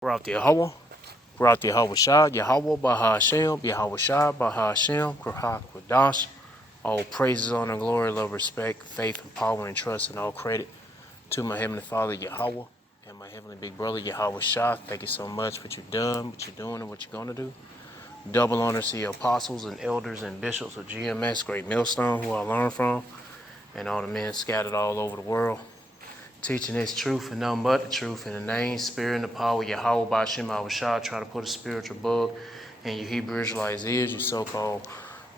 Barak Yahweh, Barak Yahweh Shah, Yahweh Baha Hashem, Yahweh Shah, Baha Hashem, Krahak Kwadash. All praises, honor, glory, love, respect, faith, and power, and trust, and all credit to my Heavenly Father, Yahweh, and my Heavenly Big Brother, Yahweh Shah. Thank you so much for what you've done, what you're doing, and what you're going to do. Double honors to your apostles and elders and bishops of GMS, Great Millstone, who I learned from, and all the men scattered all over the world, teaching this truth and nothing but the truth in the name, spirit, and the power of Yahweh Ba'Shem Awashah. Try to put a spiritual bug in your Hebrew Israelites' ears, you so-called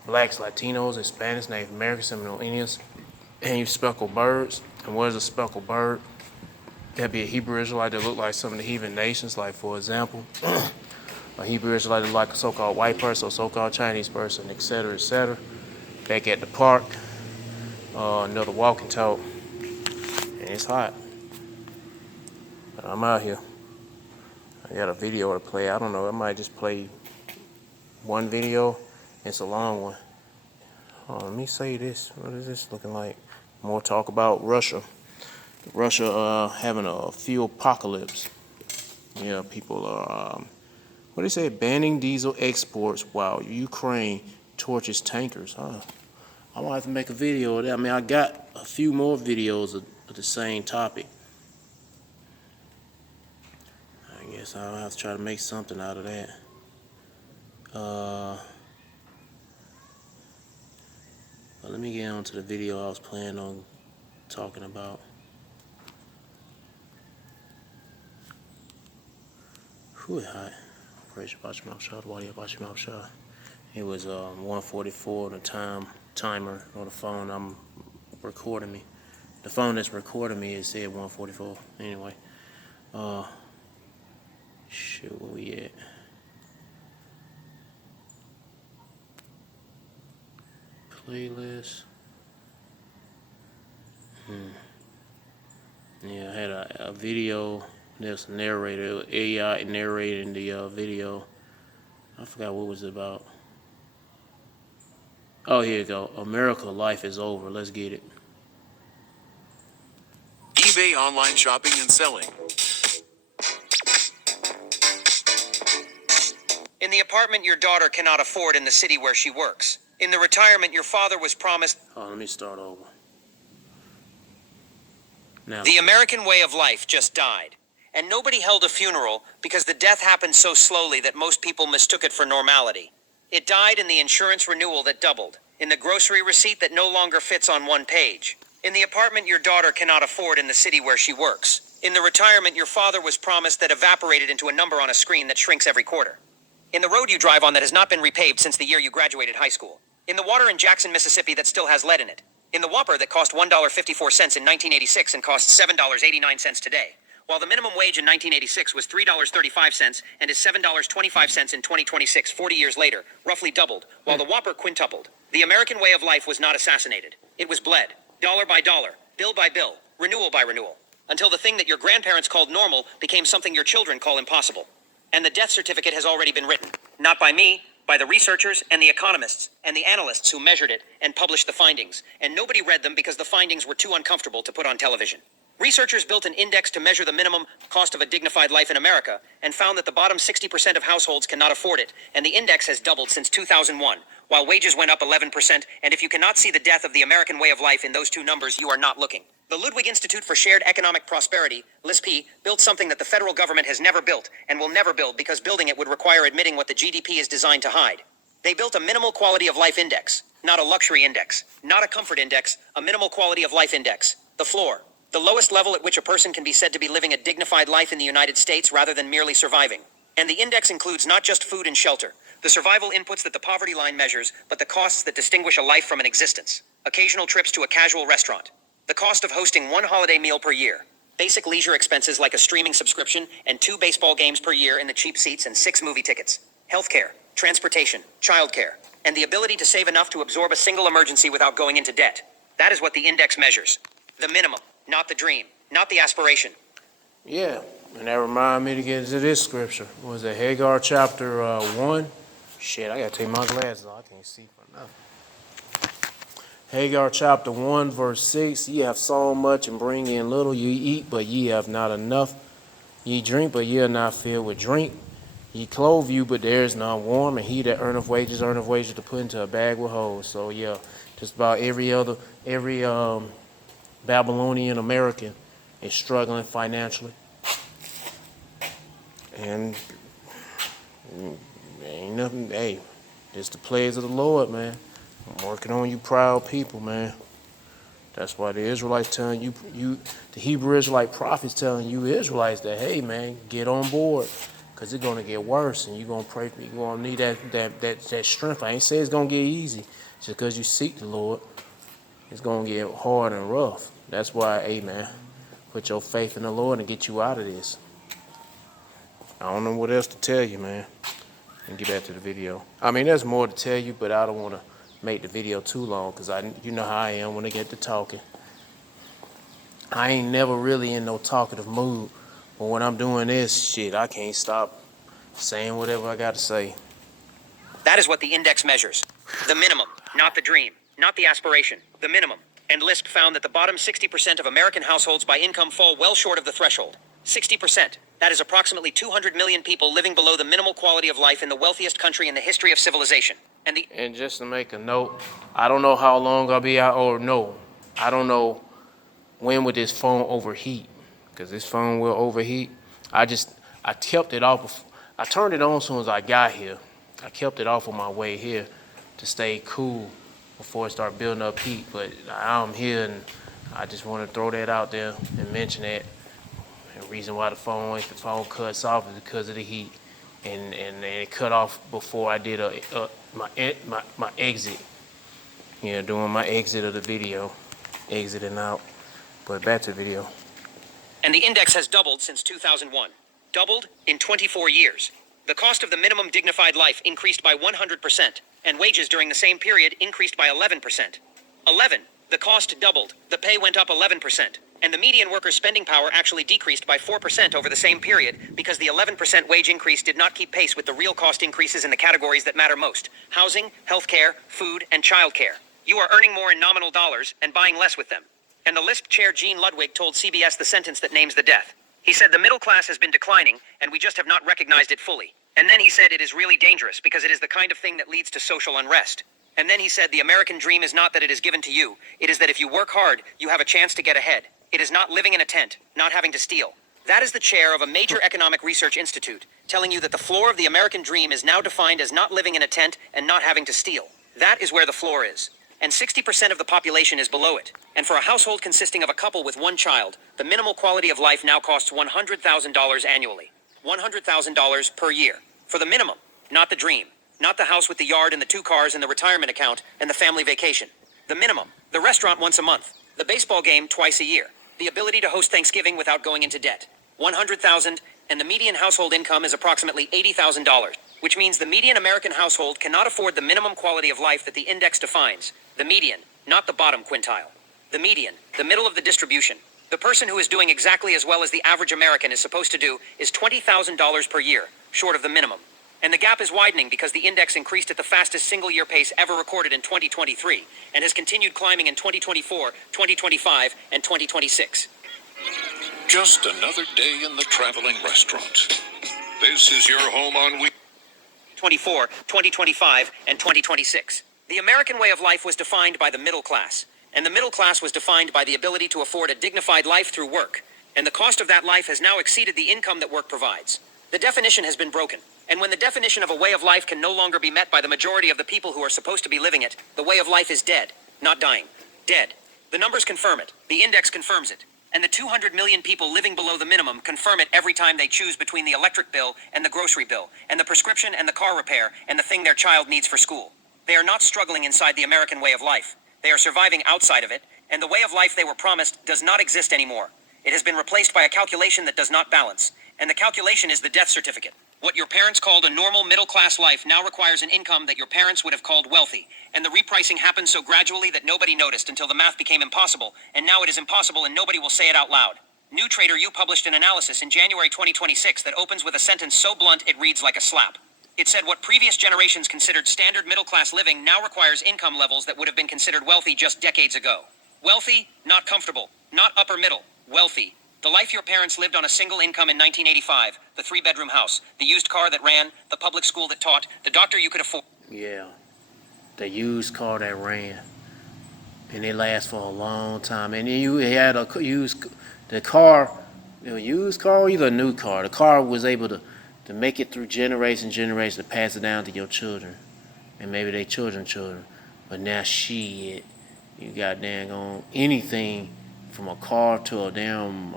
blacks, Latinos, Hispanics, Native Americans, Seminole Indians, and you speckled birds. And what is a speckled bird? That'd be a Hebrew Israelite that look like some of the heathen nations, like, for example, a Hebrew Israelite like a so-called white person or so-called Chinese person, etc., etc. Back at the park, another walking talk, and it's hot. But I'm out here. I got a video to play. I don't know, I might just play one video. It's a long one. Let me say this. What is this looking like? More talk about Russia. Russia having a fuel apocalypse. Yeah, people are, what do they say, banning diesel exports while Ukraine torches tankers. I'm gonna have to make a video of that. I mean, I got a few more videos of the same topic. I guess I'll have to try to make something out of that. But let me get on to the video I was planning on talking about. Whew, hot. Praise Shabbat Shema Shah, Shabbat Shema Shah. It was 1:44 on the timer on the phone. I'm recording me. The phone that's recording me, it said 1:44. Anyway, shoot, where we at? Playlist. Yeah, I had a video. There's a narrator, AI narrating the video. I forgot what was it about. Oh, here you go. America, life is over. Let's get it. eBay online shopping and selling. In the apartment your daughter cannot afford in the city where she works. In the retirement your father was promised. Oh, let me start over. Now, the American way of life just died. And nobody held a funeral because the death happened so slowly that most people mistook it for normality. It died in the insurance renewal that doubled, in the grocery receipt that no longer fits on one page, in the apartment your daughter cannot afford in the city where she works, in the retirement your father was promised that evaporated into a number on a screen that shrinks every quarter, in the road you drive on that has not been repaved since the year you graduated high school, in the water in Jackson, Mississippi that still has lead in it, in the Whopper that cost $1.54 in 1986 and costs $7.89 today. While the minimum wage in 1986 was $3.35 and is $7.25 in 2026, 40 years later, roughly doubled, while the Whopper quintupled. The American way of life was not assassinated. It was bled, dollar by dollar, bill by bill, renewal by renewal, until the thing that your grandparents called normal became something your children call impossible. And the death certificate has already been written. Not by me, by the researchers and the economists and the analysts who measured it and published the findings. And nobody read them because the findings were too uncomfortable to put on television. Researchers built an index to measure the minimum cost of a dignified life in America and found that the bottom 60% of households cannot afford it, and the index has doubled since 2001, while wages went up 11%, and if you cannot see the death of the American way of life in those two numbers, you are not looking. The Ludwig Institute for Shared Economic Prosperity, LISP, built something that the federal government has never built and will never build because building it would require admitting what the GDP is designed to hide. They built a minimal quality of life index, not a luxury index, not a comfort index, a minimal quality of life index, the floor. The lowest level at which a person can be said to be living a dignified life in the United States rather than merely surviving. And the index includes not just food and shelter, the survival inputs that the poverty line measures, but the costs that distinguish a life from an existence. Occasional trips to a casual restaurant. The cost of hosting one holiday meal per year. Basic leisure expenses like a streaming subscription and 2 baseball games per year in the cheap seats and 6 movie tickets. Healthcare, transportation, childcare, and the ability to save enough to absorb a single emergency without going into debt. That is what the index measures. The minimum. Not the dream, not the aspiration. yeah, and that reminded me to get into this scripture. What was it, Hagar chapter 1? Shit, I gotta take my glasses off. I can't see for nothing. Hagar chapter 1, verse 6. Ye have sown much and bring in little. You eat, but ye have not enough. Ye drink, but ye are not filled with drink. Ye clothe you, but there is none warm. And he that earneth wages to put into a bag with holes. So yeah, just about every Babylonian American is struggling financially, and ain't nothing. Hey, it's the plagues of the Lord, man. I'm working on you, proud people, man. That's why the Israelites telling the Hebrew Israelite prophets telling you Israelites that, hey, man, get on board, cause it's gonna get worse, and you're gonna pray. You're gonna need that strength. I ain't say it's gonna get easy, just cause you seek the Lord. It's gonna get hard and rough. That's why, hey, man, put your faith in the Lord and get you out of this. I don't know what else to tell you, man. And get back to the video. I mean, there's more to tell you, but I don't want to make the video too long, because you know how I am when I get to talking. I ain't never really in no talkative mood, but when I'm doing this shit, I can't stop saying whatever I got to say. That is what the index measures. The minimum, not the dream, not the aspiration, the minimum. And LISP found that the bottom 60% of American households by income fall well short of the threshold. 60%. That is approximately 200 million people living below the minimal quality of life in the wealthiest country in the history of civilization. And just to make a note, I don't know how long I'll be out, or no, I don't know when would this phone overheat, because this phone will overheat. I kept it off. I turned it on as soon as I got here. I kept it off on my way here to stay cool before it started building up heat. But now I'm here, and I just want to throw that out there and mention that. The reason why the phone cuts off is because of the heat, and it cut off before I did my exit. Yeah, doing my exit of the video, exiting out. But back to the video. And the index has doubled since 2001. Doubled in 24 years. The cost of the minimum dignified life increased by 100%, and wages during the same period increased by 11%. 11. The cost doubled, the pay went up 11%, and the median worker's spending power actually decreased by 4% over the same period, because the 11% wage increase did not keep pace with the real cost increases in the categories that matter most: housing, healthcare, food, and childcare. You are earning more in nominal dollars and buying less with them. And the LISP chair Gene Ludwig told CBS the sentence that names the death. He said the middle class has been declining, and we just have not recognized it fully. And then he said it is really dangerous because it is the kind of thing that leads to social unrest. And then he said the American dream is not that it is given to you. It is that if you work hard, you have a chance to get ahead. It is not living in a tent, not having to steal. That is the chair of a major economic research institute, telling you that the floor of the American dream is now defined as not living in a tent and not having to steal. That is where the floor is. And 60% of the population is below it. And for a household consisting of a couple with one child, the minimal quality of life now costs $100,000 annually. $100,000 per year. For the minimum, not the dream. Not the house with the yard and the 2 cars and the retirement account and the family vacation. The minimum. The restaurant once a month. The baseball game twice a year. The ability to host Thanksgiving without going into debt. $100,000, and the median household income is approximately $80,000, which means the median American household cannot afford the minimum quality of life that the index defines. The median, not the bottom quintile. The median, the middle of the distribution. The person who is doing exactly as well as the average American is supposed to do is $20,000 per year, short of the minimum. And the gap is widening because the index increased at the fastest single-year pace ever recorded in 2023, and has continued climbing in 2024, 2025, and 2026. Just another day in the traveling restaurant. This is your home on week 24, 2025, and 2026. The American way of life was defined by the middle class, and the middle class was defined by the ability to afford a dignified life through work, and the cost of that life has now exceeded the income that work provides. The definition has been broken, and when the definition of a way of life can no longer be met by the majority of the people who are supposed to be living it, the way of life is dead, not dying. Dead. The numbers confirm it, the index confirms it, and the 200 million people living below the minimum confirm it every time they choose between the electric bill and the grocery bill, and the prescription and the car repair, and the thing their child needs for school. They are not struggling inside the American way of life. They are surviving outside of it, and the way of life they were promised does not exist anymore. It has been replaced by a calculation that does not balance, and the calculation is the death certificate. What your parents called a normal middle-class life now requires an income that your parents would have called wealthy, and the repricing happened so gradually that nobody noticed until the math became impossible, and now it is impossible and nobody will say it out loud. New Trader U published an analysis in January 2026 that opens with a sentence so blunt it reads like a slap. It said what previous generations considered standard middle-class living now requires income levels that would have been considered wealthy just decades ago. Wealthy, not comfortable, not upper middle, wealthy. The life your parents lived on a single income in 1985, the three-bedroom house, the used car that ran, the public school that taught, the doctor you could afford. Yeah, the used car that ran, and it lasts for a long time. And then you had a used the car, used car or either a new car. The car was able to make it through generation to pass it down to your children, and maybe their children. But now shit, you got dang on anything from a car to a damn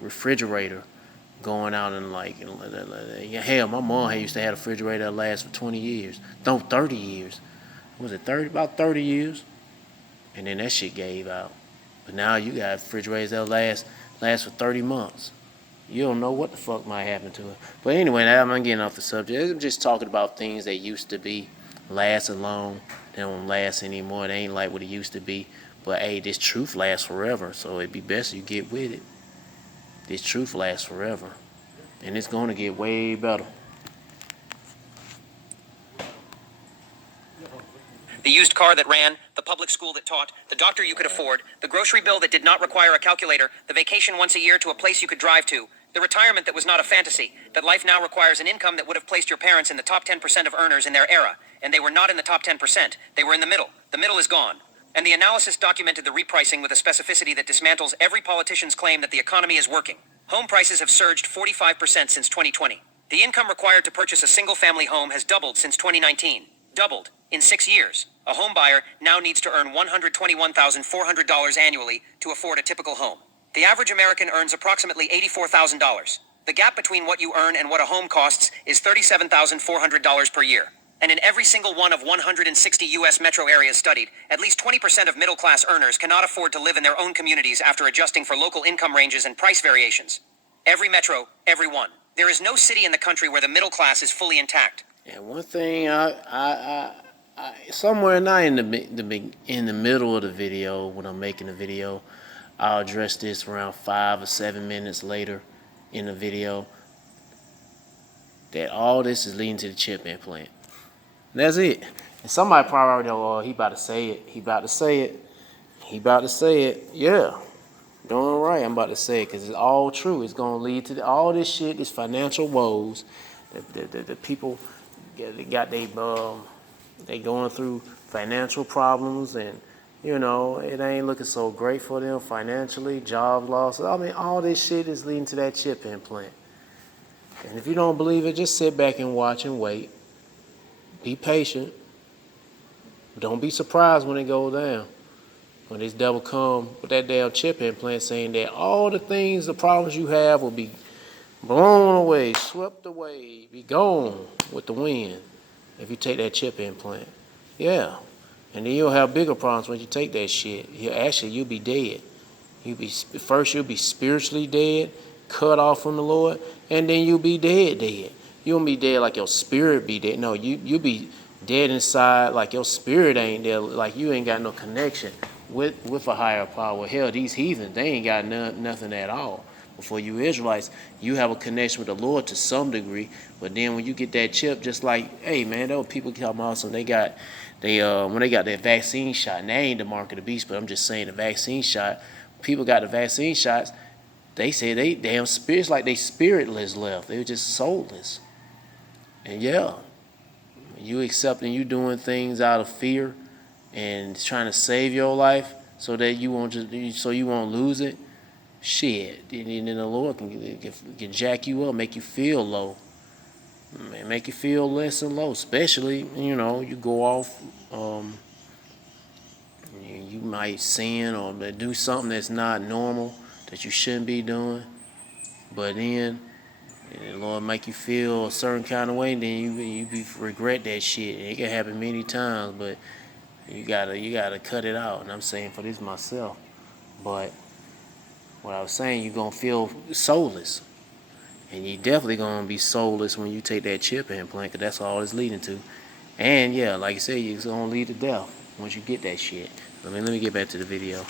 refrigerator going out and hell, my mom used to have a refrigerator that lasts for 20 years, no 30 years. Was it 30? About 30 years, and then that shit gave out. But now you got refrigerators that last for 30 months. You don't know what the fuck might happen to it. But anyway, now I'm getting off the subject. I'm just talking about things that used to be lasting long. They don't last anymore. They ain't like what it used to be. But hey, this truth lasts forever, so it'd be best you get with it. This truth lasts forever, and it's gonna get way better. The used car that ran, the public school that taught, the doctor you could afford, the grocery bill that did not require a calculator, the vacation once a year to a place you could drive to, the retirement that was not a fantasy, that life now requires an income that would have placed your parents in the top 10% of earners in their era, and they were not in the top 10%, they were in the middle. The middle is gone. And the analysis documented the repricing with a specificity that dismantles every politician's claim that the economy is working. Home prices have surged 45% since 2020. The income required to purchase a single-family home has doubled since 2019. Doubled in 6 years. A home buyer now needs to earn $121,400 annually to afford a typical home. The average American earns approximately $84,000. The gap between what you earn and what a home costs is $37,400 per year. And in every single one of 160 U.S. metro areas studied, at least 20% of middle-class earners cannot afford to live in their own communities after adjusting for local income ranges and price variations. Every metro, every one. There is no city in the country where the middle class is fully intact. And one thing, somewhere not in the middle of the video when I'm making the video, I'll address this around 5 or 7 minutes later in the video. That all this is leading to the chip implant. That's it. And somebody probably already know, oh, he about to say it. He about to say it. Yeah. Doing right, I'm about to say it because it's all true. It's going to lead to all this shit, this financial woes. The people, they going through financial problems, and, it ain't looking so great for them financially, job losses. I mean, all this shit is leading to that chip implant. And if you don't believe it, just sit back and watch and wait. Be patient. Don't be surprised when it goes down. When this devil come with that damn chip implant saying that all the things, the problems you have will be blown away, swept away, be gone with the wind if you take that chip implant. Yeah. And then you'll have bigger problems when you take that shit. You'll be dead. You'll be spiritually dead, cut off from the Lord, and then you'll be dead. You won't be dead like your spirit be dead. No, you'll be dead inside like your spirit ain't there, like you ain't got no connection with a higher power. Hell, these heathens, they ain't got nothing at all. Before you Israelites, you have a connection with the Lord to some degree, but then when you get that chip, just like, hey man, those people come awesome. When they got that vaccine shot, and they ain't the mark of the beast, but I'm just saying the vaccine shot, people got the vaccine shots, they say they damn spirits like they spiritless left. They were just soulless. And yeah, you accepting, you doing things out of fear and trying to save your life so that you won't lose it. Shit, and then the Lord can jack you up, make you feel low, make you feel less and low. Especially, you go off, you might sin or do something that's not normal that you shouldn't be doing, but then the Lord make you feel a certain kind of way, and then you regret that shit. And it can happen many times, but you gotta cut it out. And I'm saying for this myself, but what I was saying, you're gonna feel soulless, and you definitely gonna be soulless when you take that chip implant, because that's all it's leading to. And yeah, like I said, it's gonna lead to death once you get that shit. Let me get back to the video.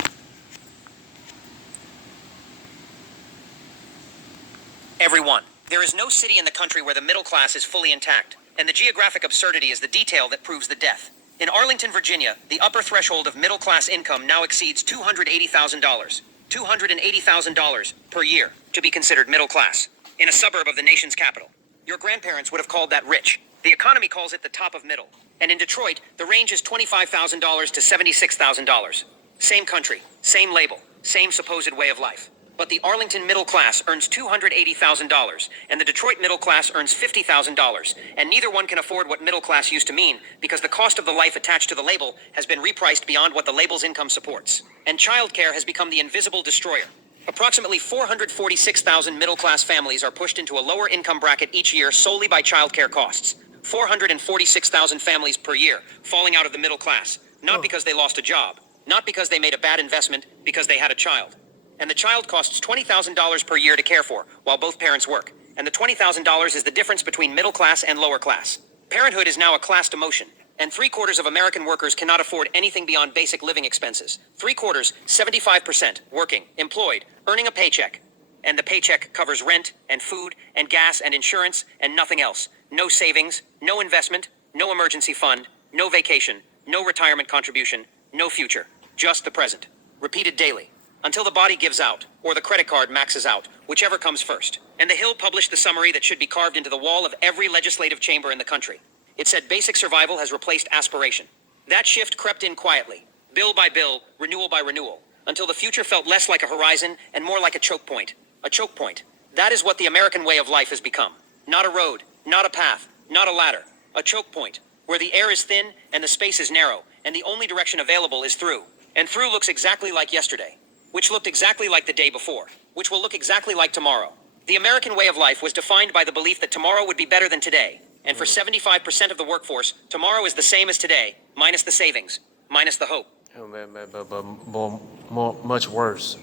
Everyone. There is no city in the country where the middle class is fully intact, and the geographic absurdity is the detail that proves the death. In Arlington, Virginia, the upper threshold of middle class income now exceeds $280,000. $280,000 per year to be considered middle class in a suburb of the nation's capital. Your grandparents would have called that rich. The economy calls it the top of middle. And in Detroit, the range is $25,000 to $76,000. Same country, same label, same supposed way of life. But the Arlington middle class earns $280,000, and the Detroit middle class earns $50,000, and neither one can afford what middle class used to mean because the cost of the life attached to the label has been repriced beyond what the label's income supports. And childcare has become the invisible destroyer. Approximately 446,000 middle-class families are pushed into a lower income bracket each year solely by childcare costs. 446,000 families per year falling out of the middle class, not because they lost a job, not because they made a bad investment, because they had a child. And the child costs $20,000 per year to care for while both parents work. And the $20,000 is the difference between middle class and lower class. Parenthood is now a class demotion. And 3/4 of American workers cannot afford anything beyond basic living expenses. 3/4, 75%, working, employed, earning a paycheck. And the paycheck covers rent and food and gas and insurance and nothing else. No savings, no investment, no emergency fund, no vacation, no retirement contribution, no future. Just the present. Repeated daily. Until the body gives out, or the credit card maxes out, whichever comes first. And The Hill published the summary that should be carved into the wall of every legislative chamber in the country. It said basic survival has replaced aspiration. That shift crept in quietly, bill by bill, renewal by renewal, until the future felt less like a horizon and more like a choke point. A choke point. That is what the American way of life has become. Not a road, not a path, not a ladder. A choke point, where the air is thin and the space is narrow, and the only direction available is through. And through looks exactly like yesterday, which looked exactly like the day before, which will look exactly like tomorrow. The American way of life was defined by the belief that tomorrow would be better than today. And for 75% of the workforce, tomorrow is the same as today, minus the savings, minus the hope. But much worse.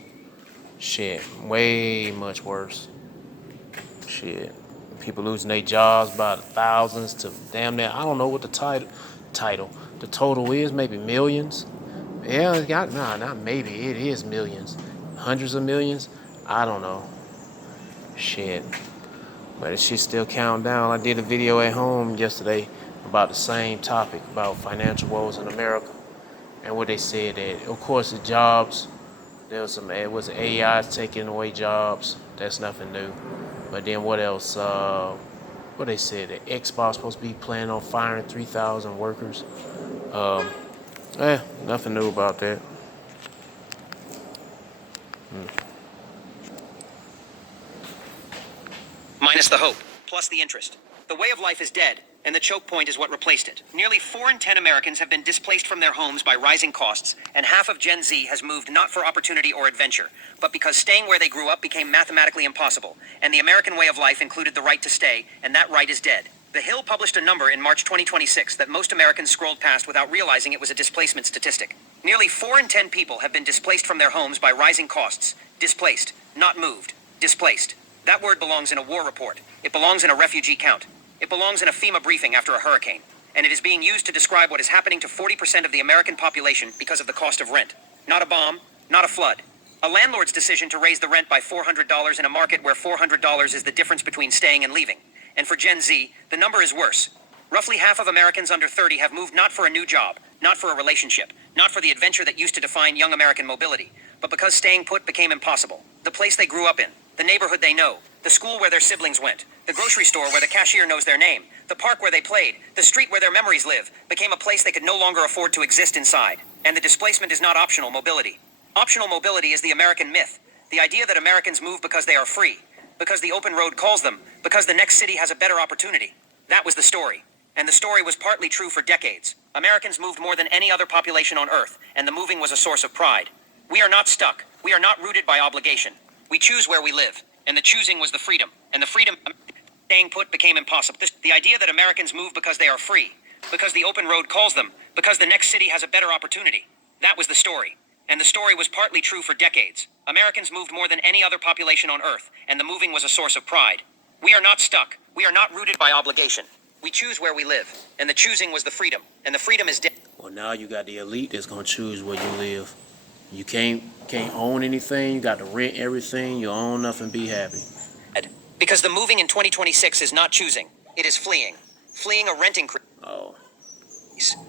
Shit, way much worse. Shit, people losing their jobs by the thousands to damn near, I don't know what the the total is, maybe millions. Yeah, not maybe, it is millions. Hundreds of millions, I don't know. Shit. But it's just still counting down. I did a video at home yesterday about the same topic, about financial woes in America. And what they said that, of course, the jobs, it was AI taking away jobs. That's nothing new. But then what else? What they said, that Xbox supposed to be planning on firing 3,000 workers. Nothing new about that. Minus the hope, plus the interest. The way of life is dead, and the choke point is what replaced it. Nearly 4 in 10 Americans have been displaced from their homes by rising costs, and half of Gen Z has moved not for opportunity or adventure, but because staying where they grew up became mathematically impossible, and the American way of life included the right to stay, and that right is dead. The Hill published a number in March 2026 that most Americans scrolled past without realizing it was a displacement statistic. Nearly 4 in 10 people have been displaced from their homes by rising costs. Displaced, not moved. Displaced. That word belongs in a war report. It belongs in a refugee count. It belongs in a FEMA briefing after a hurricane. And it is being used to describe what is happening to 40% of the American population because of the cost of rent. Not a bomb, not a flood. A landlord's decision to raise the rent by $400 in a market where $400 is the difference between staying and leaving. And for Gen Z, the number is worse. Roughly half of Americans under 30 have moved not for a new job, not for a relationship, not for the adventure that used to define young American mobility, but because staying put became impossible. The place they grew up in, the neighborhood they know, the school where their siblings went, the grocery store where the cashier knows their name, the park where they played, the street where their memories live, became a place they could no longer afford to exist inside. And the displacement is not optional mobility. Optional mobility is the American myth, the idea that Americans move because they are free, because the open road calls them, because the next city has a better opportunity. That was the story. And the story was partly true for decades. Americans moved more than any other population on Earth, and the moving was a source of pride. We are not stuck. We are not rooted by obligation. We choose where we live, and the choosing was the freedom. And the freedom, staying put, became impossible. The idea that Americans move because they are free, because the open road calls them, because the next city has a better opportunity. That was the story. And the story was partly true for decades. Americans moved more than any other population on Earth, and the moving was a source of pride. We are not stuck. We are not rooted by obligation. We choose where we live, and the choosing was the freedom, and the freedom is dead. Well, now you got the elite that's gonna choose where you live. You can't own anything. You got to rent everything. You own nothing. Be happy. Because the moving in 2026 is not choosing; it is fleeing. Fleeing a rent increase. Oh.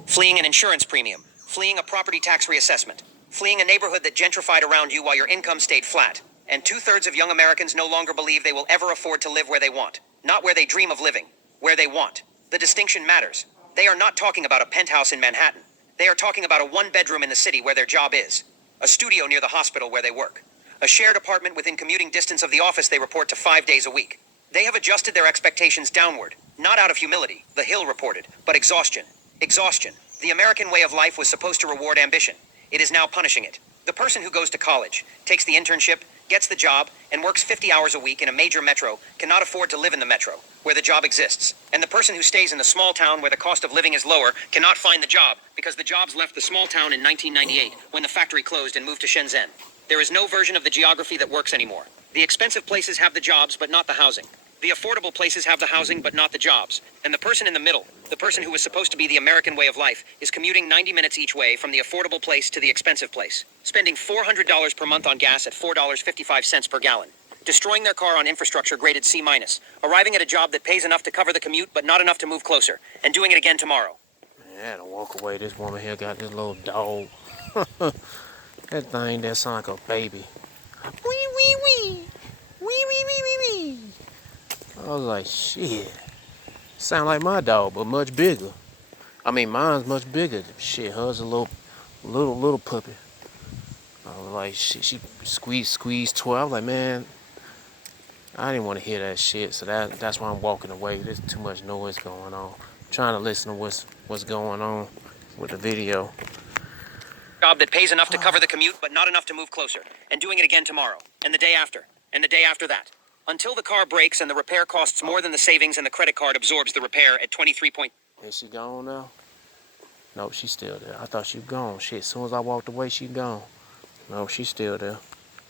Fleeing an insurance premium. Fleeing a property tax reassessment. fleeing a neighborhood that gentrified around you while your income stayed flat. And 2/3 of young Americans no longer believe they will ever afford to live where they want. Not where they dream of living, where they want. The distinction matters. They are not talking about a penthouse in Manhattan. They are talking about a one-bedroom in the city where their job is. A studio near the hospital where they work. A shared apartment within commuting distance of the office they report to 5 days a week. They have adjusted their expectations downward, not out of humility, The Hill reported, but exhaustion. Exhaustion. The American way of life was supposed to reward ambition. It is now punishing it. The person who goes to college, takes the internship, gets the job, and works 50 hours a week in a major metro cannot afford to live in the metro, where the job exists. And the person who stays in the small town where the cost of living is lower cannot find the job because the jobs left the small town in 1998 when the factory closed and moved to Shenzhen. There is no version of the geography that works anymore. The expensive places have the jobs but not the housing. The affordable places have the housing but not the jobs. And the person in the middle, the person who was supposed to be the American way of life, is commuting 90 minutes each way from the affordable place to the expensive place, spending $400 per month on gas at $4.55 per gallon, destroying their car on infrastructure graded C-, arriving at a job that pays enough to cover the commute but not enough to move closer, and doing it again tomorrow. Man, I had to walk away. This woman here got this little dog. That thing that sound like a baby. Wee wee wee. Wee wee wee wee wee. I was like, shit. Sound like my dog, but much bigger. I mean, mine's much bigger. Shit, hers a little puppy. I was like, shit, she squeezed 12. I was like, man, I didn't want to hear that shit. So that's why I'm walking away. There's too much noise going on. I'm trying to listen to what's going on with the video. Job that pays enough to cover the commute but not enough to move closer, and doing it again tomorrow, and the day after, and the day after that. Until the car breaks and the repair costs more than the savings and the credit card absorbs the repair at 23 point. Is she gone now? Nope, she's still there. I thought she was gone. Shit, as soon as I walked away, she gone. No, she's still there.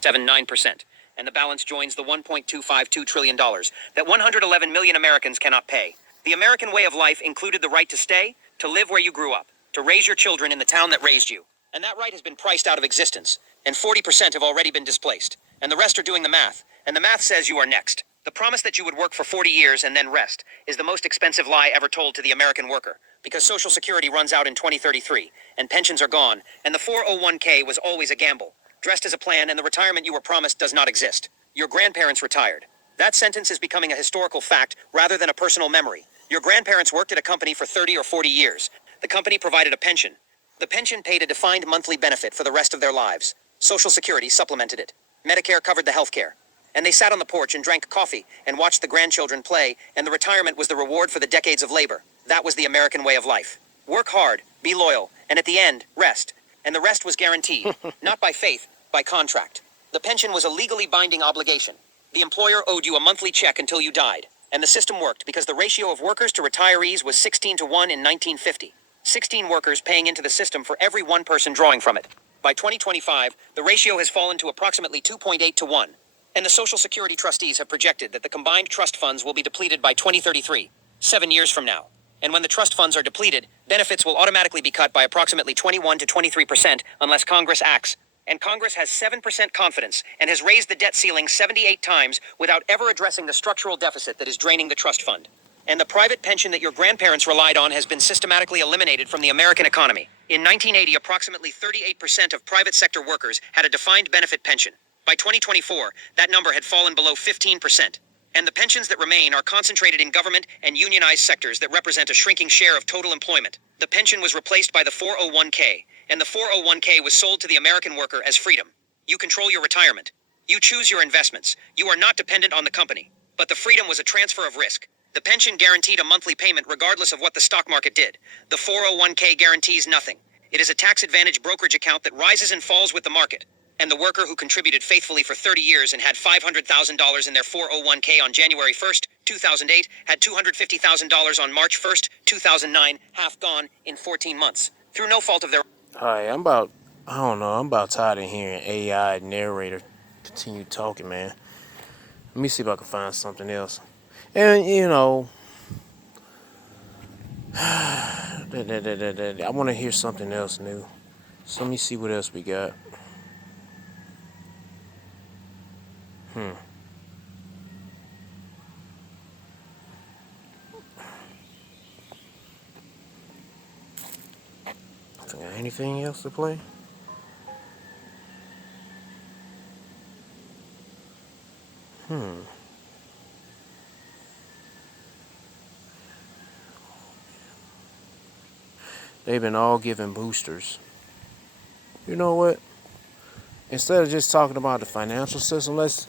79%. And the balance joins the $1.252 trillion that 111 million Americans cannot pay. The American way of life included the right to stay, to live where you grew up, to raise your children in the town that raised you. And that right has been priced out of existence. And 40% have already been displaced. And the rest are doing the math. And the math says you are next. The promise that you would work for 40 years and then rest is the most expensive lie ever told to the American worker. Because Social Security runs out in 2033, and pensions are gone, and the 401k was always a gamble, dressed as a plan, and the retirement you were promised does not exist. Your grandparents retired. That sentence is becoming a historical fact rather than a personal memory. Your grandparents worked at a company for 30 or 40 years. The company provided a pension. The pension paid a defined monthly benefit for the rest of their lives. Social Security supplemented it. Medicare covered the health care. And they sat on the porch and drank coffee and watched the grandchildren play, and the retirement was the reward for the decades of labor. That was the American way of life. Work hard, be loyal, and at the end, rest. And the rest was guaranteed, not by faith, by contract. The pension was a legally binding obligation. The employer owed you a monthly check until you died. And the system worked because the ratio of workers to retirees was 16 to 1 in 1950. 16 workers paying into the system for every one person drawing from it. By 2025, the ratio has fallen to approximately 2.8 to 1. And the Social Security trustees have projected that the combined trust funds will be depleted by 2033, 7 years from now. And when the trust funds are depleted, benefits will automatically be cut by approximately 21 to 23% unless Congress acts. And Congress has 7% confidence and has raised the debt ceiling 78 times without ever addressing the structural deficit that is draining the trust fund. And the private pension that your grandparents relied on has been systematically eliminated from the American economy. In 1980, approximately 38% of private sector workers had a defined benefit pension. By 2024, that number had fallen below 15%. And the pensions that remain are concentrated in government and unionized sectors that represent a shrinking share of total employment. The pension was replaced by the 401k, and the 401k was sold to the American worker as freedom. You control your retirement. You choose your investments. You are not dependent on the company. But the freedom was a transfer of risk. The pension guaranteed a monthly payment regardless of what the stock market did. The 401k guarantees nothing. It is a tax-advantaged brokerage account that rises and falls with the market. And the worker who contributed faithfully for 30 years and had $500,000 in their 401k on January 1st, 2008, had $250,000 on March 1st, 2009, half gone in 14 months. Through no fault of their... Alright, I'm about tired of hearing AI narrator continue talking, man. Let me see if I can find something else. And, I want to hear something else new. So let me see what else we got. Anything else to play? They've been all giving boosters. You know what? Instead of just talking about the financial system, let's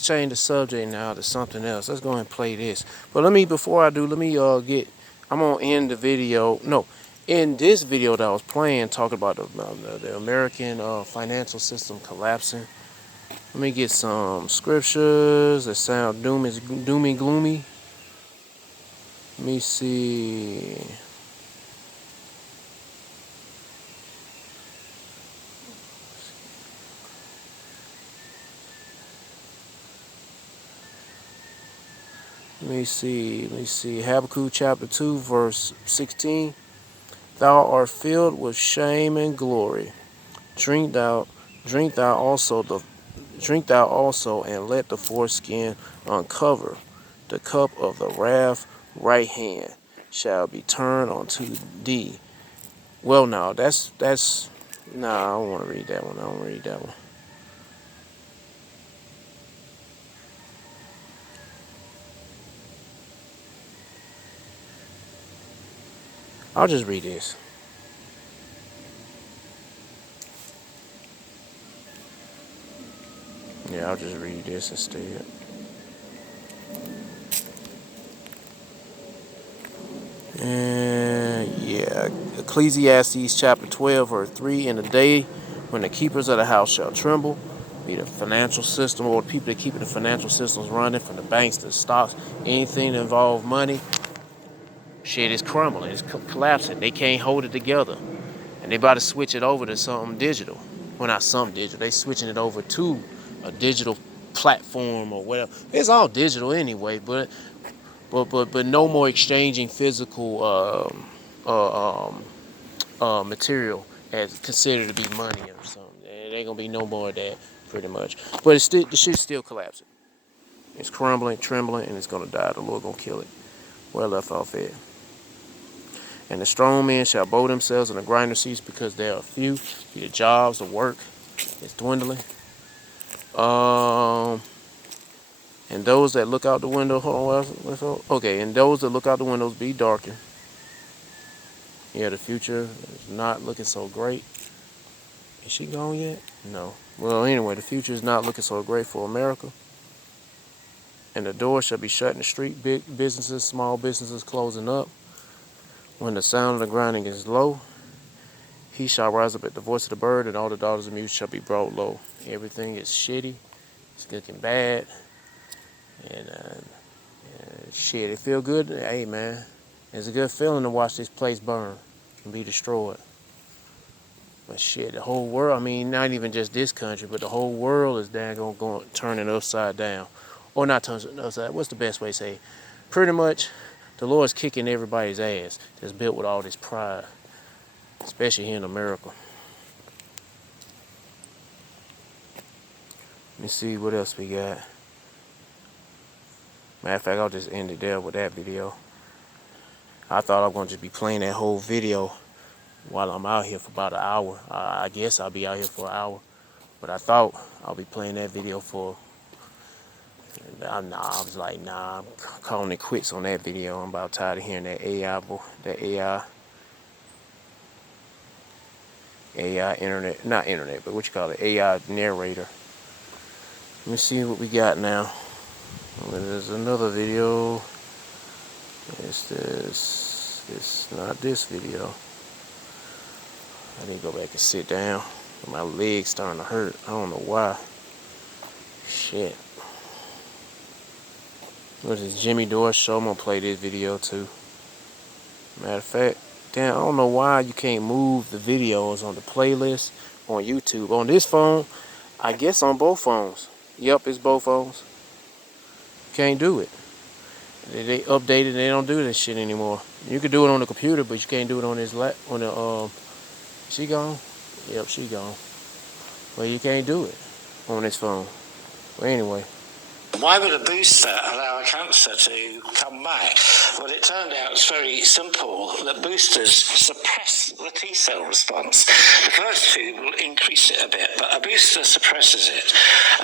change the subject now to something else. Let's go ahead and play this. But before I do, let me I'm gonna end the video. No, in this video that I was playing, talking about the American financial system collapsing. Let me get some scriptures that sound doomy gloomy. Let me see. Let me see. Habakkuk chapter 2, verse 16. Thou art filled with shame and glory. Drink thou also, and let the foreskin uncover. The cup of the wrath right hand shall be turned unto thee. Well, no, I don't want to read that one. I don't read that one. I'll just read this. Yeah, I'll just read this instead. And yeah, Ecclesiastes chapter 12, verse 3. In the day when the keepers of the house shall tremble, be the financial system or the people that keep the financial systems running, from the banks to the stocks, anything that involves money, shit is crumbling, it's collapsing. They can't hold it together. And they about to switch it over to something digital. Well, not something digital. They switching it over to a digital platform or whatever. It's all digital anyway, but no more exchanging physical material as considered to be money or something. There ain't gonna be no more of that, pretty much. But the shit's still collapsing. It's crumbling, trembling, and it's gonna die. The Lord gonna kill it. Where I left off at. And the strong men shall bow themselves in the grinder seats because they are few. The jobs, the work is dwindling. And those that look out the window, okay, and those that look out the windows be darkened. Yeah, the future is not looking so great. Is she gone yet? No. Well, anyway, the future is not looking so great for America. And the door shall be shut in the street. Big businesses, small businesses closing up. When the sound of the grinding is low, he shall rise up at the voice of the bird, and all the daughters of music shall be brought low. Everything is shitty. It's looking bad. And shit, it feel good. Hey, man, it's a good feeling to watch this place burn and be destroyed. But shit, the whole world, I mean, not even just this country, but the whole world is going turning upside down. Or not turning upside, what's the best way to say it? Pretty much, the Lord's kicking everybody's ass that's built with all this pride, especially here in America. Let me see what else we got. Matter of fact, I'll just end it there with that video. I thought I was going to just be playing that whole video while I'm out here for about an hour. I guess I'll be out here for an hour. But I thought I'll be playing that video for... I was like, nah, I'm calling it quits on that video. I'm about tired of hearing that AI internet, not internet, but what you call it, AI narrator. Let me see what we got now. There's another video. It's not this video. I need to go back and sit down. My legs starting to hurt. I don't know why. Shit. What is this, Jimmy Dore show? I'm gonna play this video too. Matter of fact, damn, I don't know why you can't move the videos on the playlist on YouTube. On this phone, I guess on both phones. Yep, it's both phones. Can't do it. They updated. They don't do this shit anymore. You can do it on the computer, but you can't do it on this She gone? Yep, she gone. Well, you can't do it on this phone. Well, anyway, Why would a booster allow a cancer to come back? Well, it turned out it's very simple, that boosters suppress the T cell response. The first two will increase it a bit, but a booster suppresses it.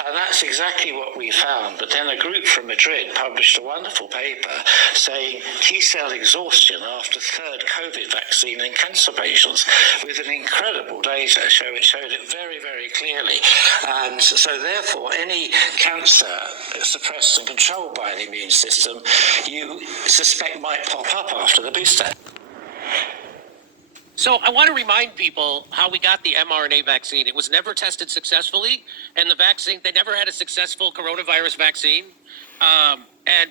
And that's exactly what we found. But then a group from Madrid published a wonderful paper saying T cell exhaustion after third COVID vaccine in cancer patients with an incredible data. It showed it very, very clearly. And so therefore, any cancer suppressed and controlled by the immune system, you suspect might pop up after the booster. So I want to remind people how we got the mRNA vaccine. It was never tested successfully, and the vaccine, they never had a successful coronavirus vaccine.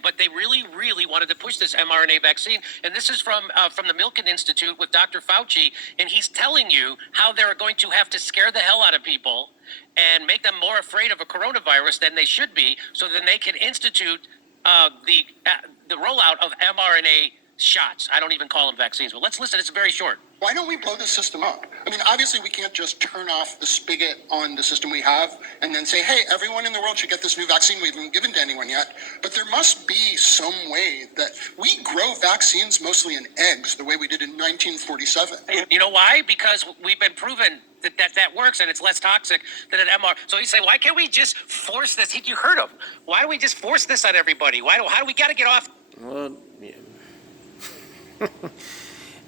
But they really, really wanted to push this mRNA vaccine. And this is from the Milken Institute with Dr. Fauci, and he's telling you how they're going to have to scare the hell out of people and make them more afraid of a coronavirus than they should be, so then they can institute the rollout of mRNA shots. I don't even call them vaccines, but let's listen. It's very short. Why don't we blow the system up? I mean, obviously, we can't just turn off the spigot on the system we have and then say, hey, everyone in the world should get this new vaccine we haven't given to anyone yet. But there must be some way that we grow vaccines mostly in eggs, the way we did in 1947. You know why? Because we've been proven that works and it's less toxic than an MR. So he's saying, why can't we just force this? You heard him. Why do we just force this on everybody? How do we got to get off? Well, yeah.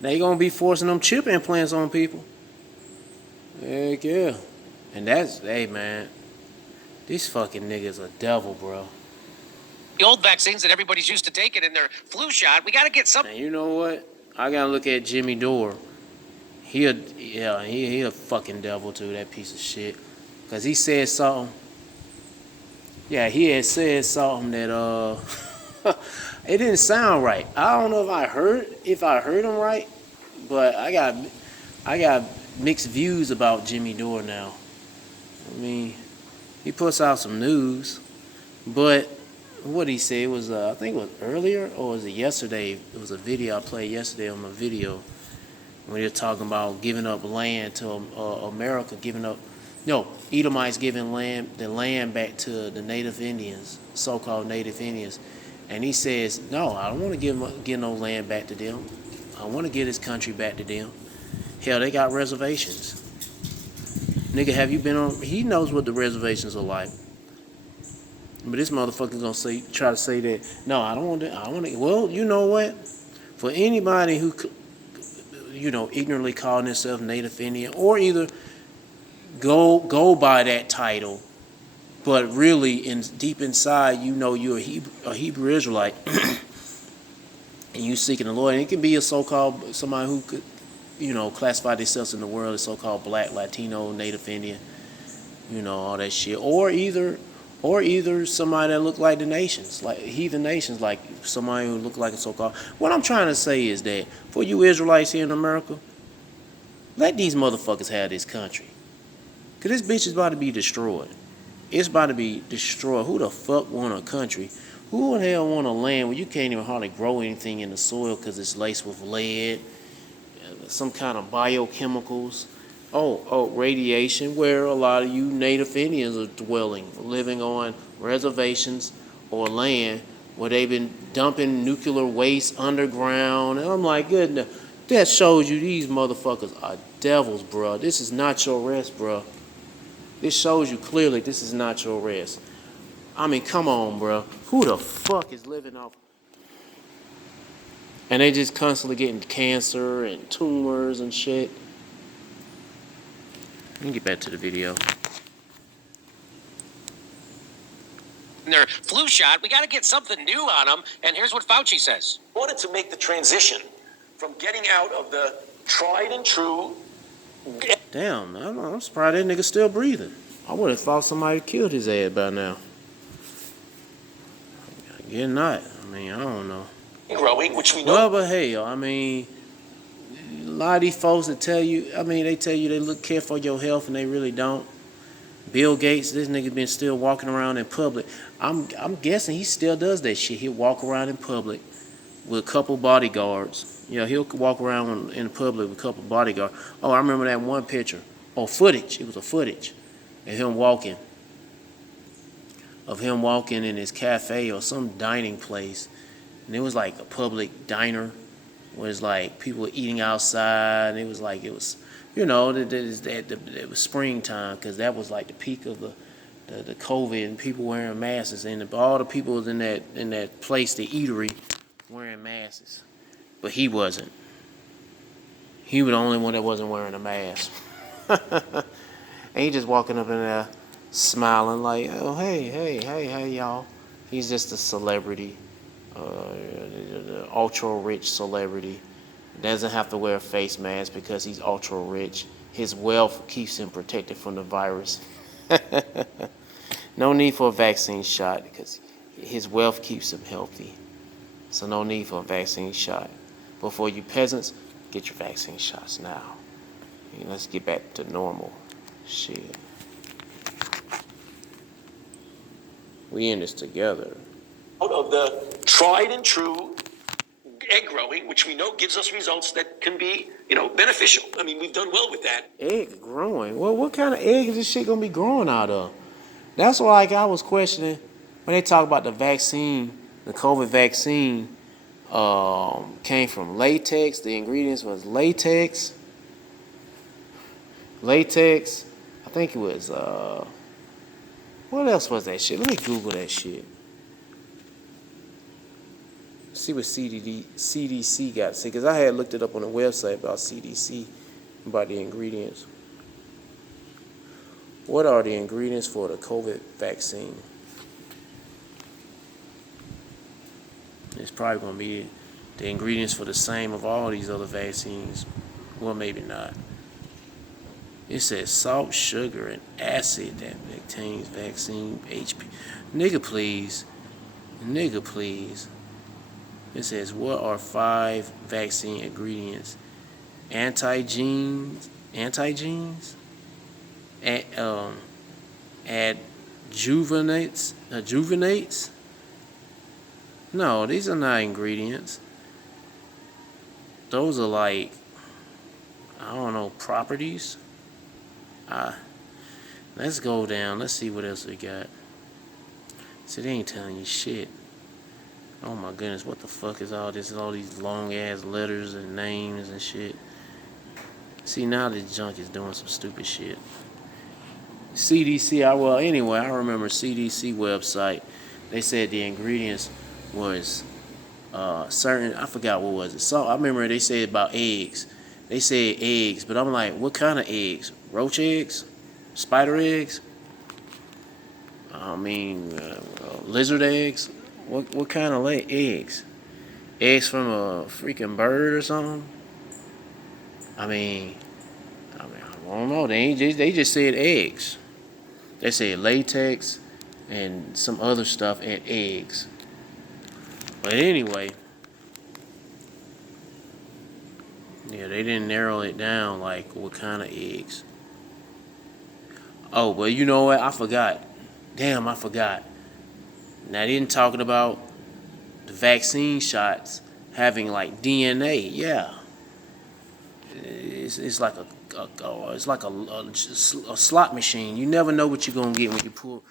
They gonna be forcing them chip implants on people. Heck yeah. And that's, hey man, these fucking niggas a devil, bro. The old vaccines that everybody's used to taking in their flu shot, we got to get something. And you know what? I gotta look at Jimmy Dore. He a fucking devil too, that piece of shit. Cause he said something. Yeah, he had said something that it didn't sound right. I don't know if I heard him right, but I got mixed views about Jimmy Dore now. I mean, he puts out some news, but what he said was I think it was earlier or was it yesterday? It was a video I played yesterday on my video when they're talking about giving up land to America, Edomites giving the land back to the Native Indians, so-called Native Indians. And he says, no, I don't want to give no land back to them. I want to give this country back to them. Hell, they got reservations. Nigga, have you been on? He knows what the reservations are like. But this motherfucker's gonna try to say that, no, I don't want to. Well, you know what? For anybody who, ignorantly calling themselves Native Indian, or either go by that title, but really, deep inside, you're a Hebrew Israelite, and you seeking the Lord. And it can be somebody who could, classify themselves in the world as so-called Black, Latino, Native Indian, all that shit. Or either somebody that look like the nations, like heathen nations, like somebody who look like a so-called. What I'm trying to say is that for you Israelites here in America, let these motherfuckers have this country, cause this bitch is about to be destroyed. It's about to be destroyed. Who the fuck want a country? Who in hell want a land where you can't even hardly grow anything in the soil because it's laced with lead, some kind of biochemicals, radiation, where a lot of you Native Indians are living on reservations or land where they've been dumping nuclear waste underground. And I'm like, goodness, that shows you these motherfuckers are devils, bro. This is not your rest, bro. This shows you clearly this is not your rest. I mean, come on, bro. Who the fuck is living off? And they just constantly getting cancer and tumors and shit. Let me get back to the video. Their flu shot, we got to get something new on them. And here's what Fauci says. In order to make the transition from getting out of the tried and true. Damn, I'm surprised that nigga still breathing. I would have thought somebody killed his ass by now. Again, not. I mean, I don't know. Growing, which we know. Well, but hell, I mean, a lot of these folks that they tell you they care for your health and they really don't. Bill Gates, this nigga been still walking around in public. I'm guessing he still does that shit. He'll walk around in public with a couple bodyguards. He'll walk around in public with a couple bodyguards. Oh, I remember that one picture. Footage. It was a footage of him walking of him walking in his cafe or some dining place, and it was like a public diner where it's like people were eating outside, and it was like it was, you know, it was springtime because that was like the peak of the COVID and people wearing masks, and all the people was in that place, the eatery, wearing masks, but he wasn't. He was the only one that wasn't wearing a mask. And he just walking up in there smiling like, oh, hey, y'all. He's just a celebrity, ultra rich celebrity. Doesn't have to wear a face mask because he's ultra rich. His wealth keeps him protected from the virus. No need for a vaccine shot because his wealth keeps him healthy. So no need for a vaccine shot. But for you peasants, get your vaccine shots now. Let's get back to normal. Shit. We in this together. Out of the tried and true egg growing, which we know gives us results that can be, beneficial. I mean, we've done well with that. Egg growing? Well, what kind of egg is this shit gonna be growing out of? That's why I was questioning when they talk about the vaccine, the COVID vaccine came from latex. The ingredients was latex. I think it was, what else was that shit? Let me Google that shit. See what CDC got to say, because I had looked it up on the website about CDC, about the ingredients. What are the ingredients for the COVID vaccine? It's probably going to be the ingredients for the same of all these other vaccines. Well, maybe not. It says salt, sugar, and acid that contains vaccine HP. Nigga, please. It says, what are 5 vaccine ingredients? Antigens? Adjuvantes? No, these are not ingredients. Those are like, I don't know, properties. Let's go down. Let's see what else we got. See, they ain't telling you shit. Oh my goodness, what the fuck is all this? All these long ass letters and names and shit. See, now this junk is doing some stupid shit. CDC, I remember CDC website. They said the ingredients was certain, I forgot what was it. So I remember they said about eggs. They said eggs, but I'm like, what kind of eggs? Roach eggs? Spider eggs? I mean, lizard eggs? What kind of eggs? Eggs from a freaking bird or something? I mean, I don't know. They just said eggs. They said latex and some other stuff and eggs. But anyway, yeah, they didn't narrow it down like what kind of eggs. Oh, but you know what? I forgot. Damn, I forgot. Now, they didn't talking about the vaccine shots having like DNA. Yeah, it's like a slot machine. You never know what you're gonna get when you pull.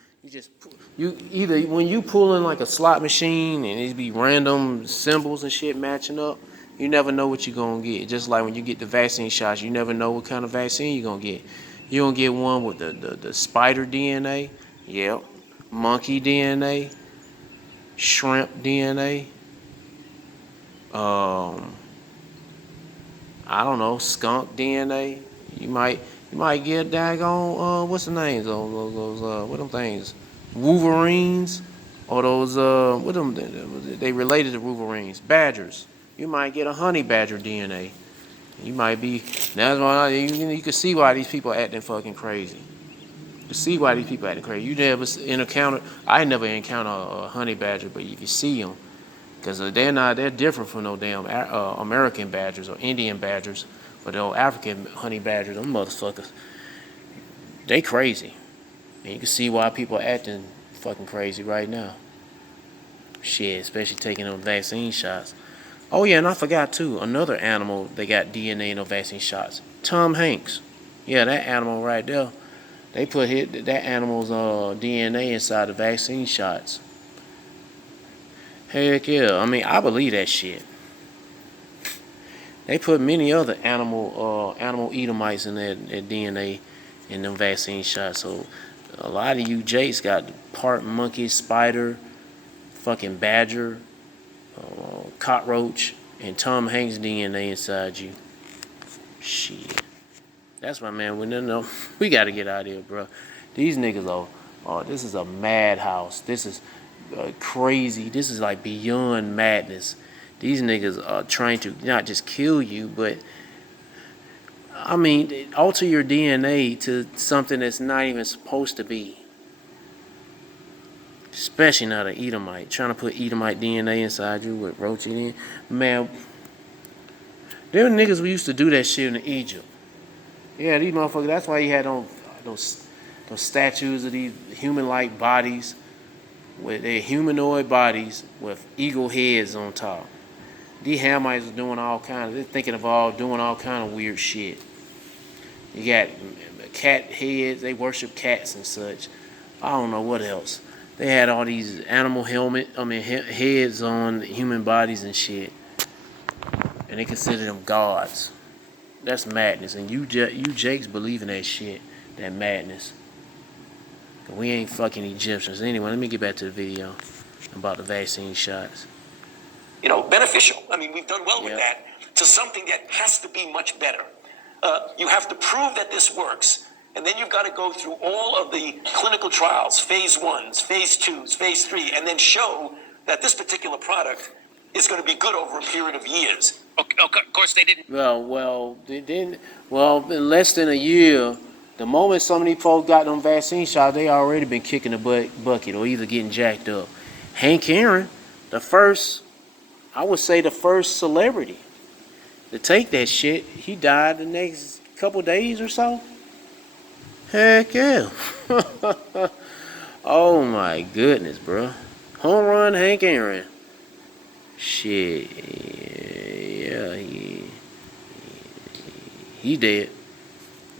Either when you pull in like a slot machine and it be random symbols and shit matching up. You never know what you're gonna get. Just like when you get the vaccine shots, you never know what kind of vaccine you're gonna get. You gonna get one with the spider DNA. Yep. Monkey DNA. Shrimp DNA, I don't know, skunk DNA. You might get daggone what's the names? Those what them things? Wolverines, or those what them? They related to Wolverines. Badgers. You might get a honey badger DNA. You might be. That's why you can see why these people are acting fucking crazy. To see why these people acting crazy. You never encounter. I never encounter a honey badger, but if you see them, because they're different from no damn American badgers or Indian badgers, but those African honey badgers, them motherfuckers, they crazy, and you can see why people are acting fucking crazy right now. Shit, especially taking those vaccine shots. Oh yeah, and I forgot too, another animal they got DNA in those vaccine shots. Tom Hanks. Yeah, that animal right there. They put that animal's DNA inside the vaccine shots. Heck yeah. I mean, I believe that shit. They put many other animal Edomites in that DNA in them vaccine shots. So a lot of you Jakes got part monkey, spider, fucking badger, cockroach, and Tom Hanks DNA inside you. Shit. That's why, man. We got to get out of here, bro. These niggas are. Oh, this is a madhouse. This is crazy. This is like beyond madness. These niggas are trying to not just kill you, but I mean, alter your DNA to something that's not even supposed to be. Especially not an Edomite. Trying to put Edomite DNA inside you with roach in. Man, there were niggas we used to do that shit in Egypt. Yeah, these motherfuckers, that's why you had those statues of these human-like bodies with their humanoid bodies with eagle heads on top. These Hamites are doing they're thinking of doing all kind of weird shit. You got cat heads, they worship cats and such. I don't know what else. They had all these animal heads on human bodies and shit. And they consider them gods. That's madness. And you Jakes believe in that shit, that madness. We ain't fucking Egyptians. Anyway, let me get back to the video about the vaccine shots. Beneficial. I mean, we've done well with that to something that has to be much better. You have to prove that this works, and then you've got to go through all of the clinical trials, phase 1s, phase 2s, phase 3, and then show that this particular product is going to be good over a period of years. Okay, of course, they didn't. They didn't. Well, in less than a year, the moment some of these folks got them vaccine shots, they already been kicking the bucket or either getting jacked up. Hank Aaron, I would say the first celebrity to take that shit, he died the next couple days or so. Heck yeah. Oh my goodness, bro. Home run Hank Aaron. Shit. Yeah, he dead.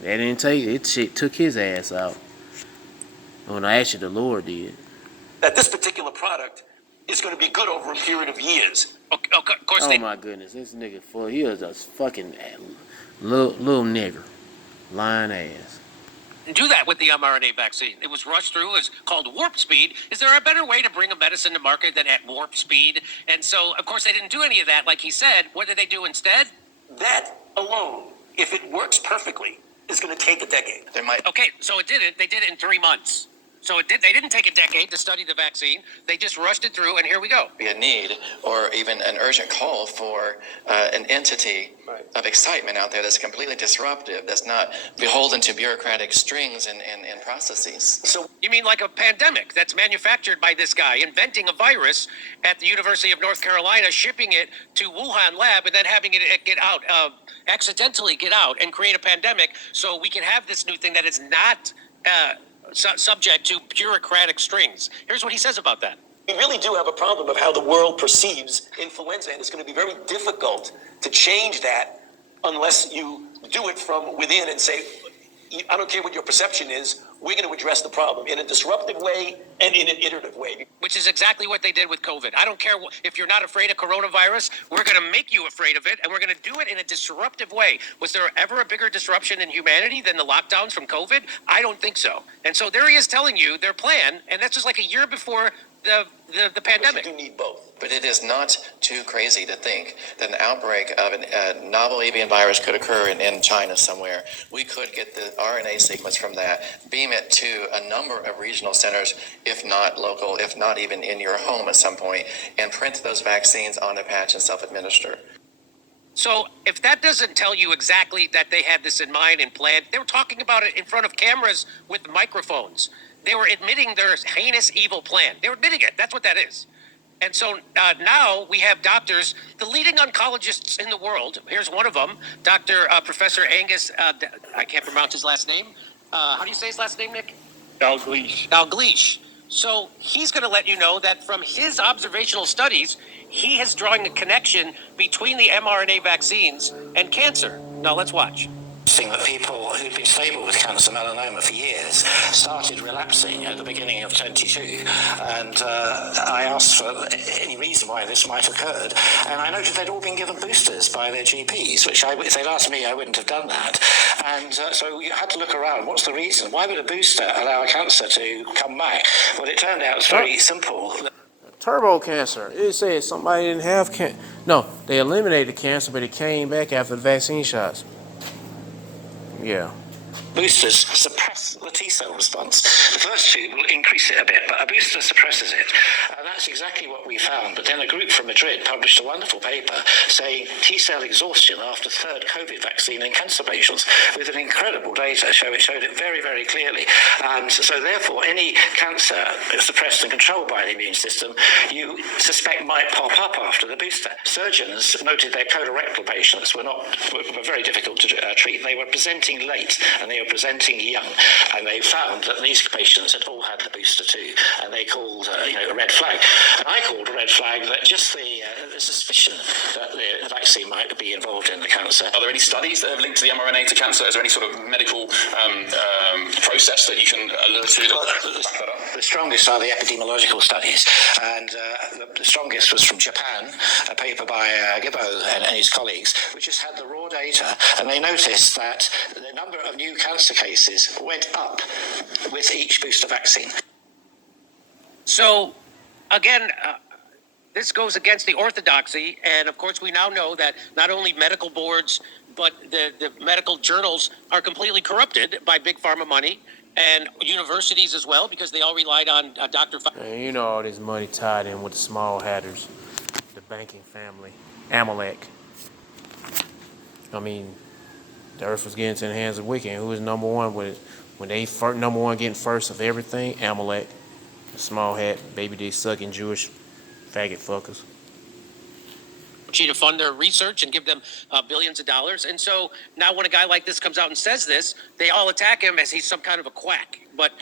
That didn't take it. Shit took his ass out. Well, no, actually the Lord did. That this particular product is going to be good over a period of years. Okay, of course, oh my goodness, this nigga he is a fucking little nigger, lying ass. Do that with the mRNA vaccine. It was rushed through. It's called warp speed. Is there a better way to bring a medicine to market than at warp speed? And so, of course, they didn't do any of that. Like he said, what did they do instead? That alone, if it works perfectly, is going to take a decade. Okay, so it didn't. They did it in 3 months. So they didn't take a decade to study the vaccine. They just rushed it through, and here we go. Be a need or even an urgent call for an entity of excitement out there that's completely disruptive, that's not beholden to bureaucratic strings and processes. So you mean like a pandemic that's manufactured by this guy, inventing a virus at the University of North Carolina, shipping it to Wuhan lab, and then having it accidentally get out and create a pandemic so we can have this new thing that is not subject to bureaucratic strings. Here's what he says about that. We really do have a problem of how the world perceives influenza, and it's going to be very difficult to change that unless you do it from within and say, I don't care what your perception is, we're going to address the problem in a disruptive way and in an iterative way. Which is exactly what they did with COVID. I don't care if you're not afraid of coronavirus, we're going to make you afraid of it, and we're going to do it in a disruptive way. Was there ever a bigger disruption in humanity than the lockdowns from COVID? I don't think so. And so there he is telling you their plan, and that's just like a year before the pandemic. But you do need both. But it is not too crazy to think that an outbreak of a novel avian virus could occur in China somewhere. We could get the RNA sequence from that, beam it to a number of regional centers, if not local, if not even in your home at some point, and print those vaccines on a patch and self-administer. So if that doesn't tell you exactly that they had this in mind and planned, they were talking about it in front of cameras with microphones. They were admitting their heinous evil plan. They were admitting it. That's what that is. And so now we have doctors, the leading oncologists in the world. Here's one of them, Professor Angus, I can't pronounce his last name. How do you say his last name, Nick? Dalgleish. Dalgleish. So he's going to let you know that from his observational studies, he is drawing a connection between the mRNA vaccines and cancer. Now let's watch. That people who'd been stable with cancer melanoma for years started relapsing at the beginning of 22, and I asked for any reason why this might have occurred, and I noted they'd all been given boosters by their GPs, which if they'd asked me, I wouldn't have done that. And so you had to look around. What's the reason? Why would a booster allow a cancer to come back? Well, it turned out it's very simple. Turbo cancer. It said somebody didn't have cancer. No, they eliminated cancer, but it came back after the vaccine shots. Yeah. Boosters suppress the T cell response. The first two will increase it a bit, but a booster suppresses it. And that's exactly what we found. But then a group from Madrid published a wonderful paper saying T cell exhaustion after third COVID vaccine in cancer patients with an incredible data. It showed it very, very clearly. And so therefore, any cancer suppressed and controlled by the immune system, you suspect might pop up after the booster. Surgeons noted their colorectal patients were very difficult to treat. They were presenting late and they were presenting young, and they found that these patients had all had the booster too, and they called a red flag. And I called a red flag that just the suspicion that the vaccine might be involved in the cancer. Are there any studies that have linked the mRNA to cancer? Is there any sort of medical process that you can alert to to back that up? The strongest are the epidemiological studies, and the strongest was from Japan, a paper by Gibbo and his colleagues, which just had the raw data, and they noticed that the number of new cancer cases went up with each booster vaccine. So, again, this goes against the orthodoxy, and of course we now know that not only medical boards, but the medical journals are completely corrupted by big pharma money, and universities as well, because they all relied on Dr. And you know all this money tied in with the small hatters, the banking family, Amalek. I mean, the earth was getting into the hands of wicked. Who was number one with it? When they number one getting first of everything, Amalek, the small hat, baby dick sucking Jewish faggot fuckers. To fund their research and give them billions of dollars. And so now when a guy like this comes out and says this, they all attack him as he's some kind of a quack. But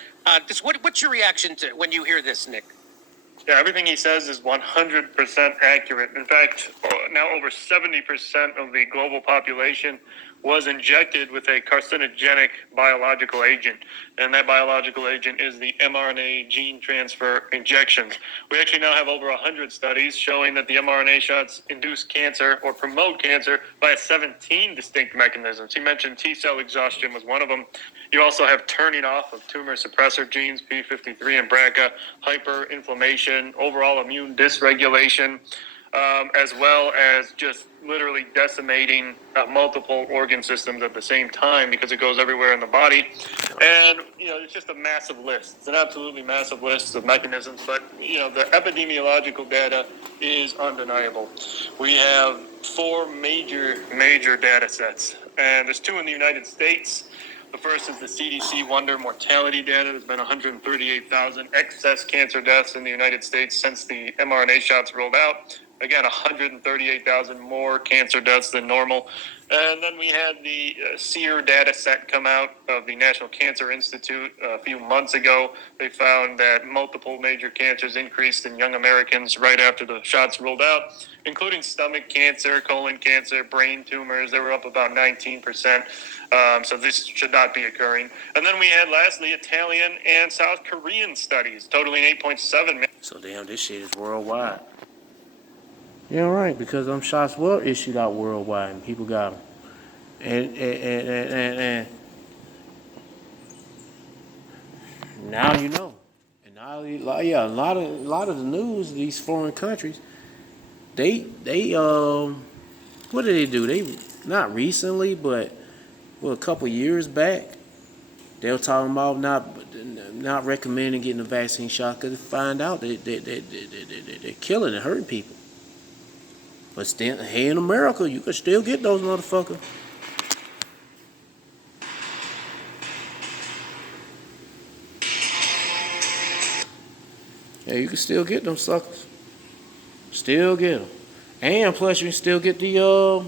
what's your reaction to when you hear this, Nick? Yeah, everything he says is 100% accurate. In fact, now over 70% of the global population was injected with a carcinogenic biological agent, and that biological agent is the mRNA gene transfer injections. We actually now have over 100 studies showing that the mRNA shots induce cancer or promote cancer by 17 distinct mechanisms. He mentioned T-cell exhaustion was one of them. You also have turning off of tumor suppressor genes, P53 and BRCA, hyperinflammation, overall immune dysregulation, as well as just literally decimating multiple organ systems at the same time because it goes everywhere in the body. And, it's just a massive list. It's an absolutely massive list of mechanisms, but, the epidemiological data is undeniable. We have 4 major data sets, and there's 2 in the United States. The first is the CDC Wonder mortality data. There's been 138,000 excess cancer deaths in the United States since the mRNA shots rolled out. Again, 138,000 more cancer deaths than normal. And then we had the SEER data set come out of the National Cancer Institute a few months ago. They found that multiple major cancers increased in young Americans right after the shots rolled out, including stomach cancer, colon cancer, brain tumors. They were up about 19%. So this should not be occurring. And then we had, lastly, Italian and South Korean studies, totaling 8.7 million. So damn, this shit is worldwide. Yeah, right, because them shots were issued out worldwide and people got them. And now you know. And now, yeah, a lot of the news, these foreign countries, they what did they do? They, not recently, but a couple years back, they were talking about not recommending getting a vaccine shot because they find out that they're killing and hurting people. But still, hey, in America, you can still get those motherfuckers. Yeah, you can still get them suckers. Still get them. And plus, you can still get the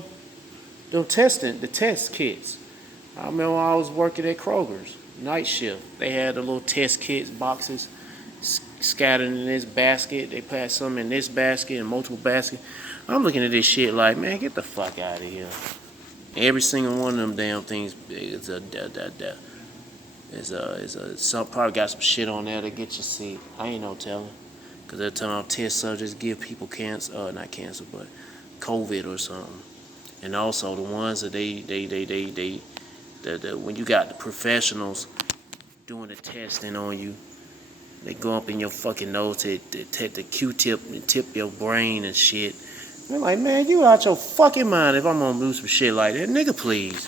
test kits. I remember when I was working at Kroger's, night shift. They had the little test kits, boxes scattered in this basket. They passed some in this basket and multiple baskets. I'm looking at this shit like, man, get the fuck out of here. Every single one of them damn things some probably got some shit on there to get you sick. I ain't no telling. Because they're telling test subjects give people cancer, not cancer, but COVID or something. And also the ones that when you got the professionals doing the testing on you, they go up in your fucking nose to take the Q-tip and tip your brain and shit. They're like, man, you out your fucking mind if I'm gonna do some shit like that. Nigga, please.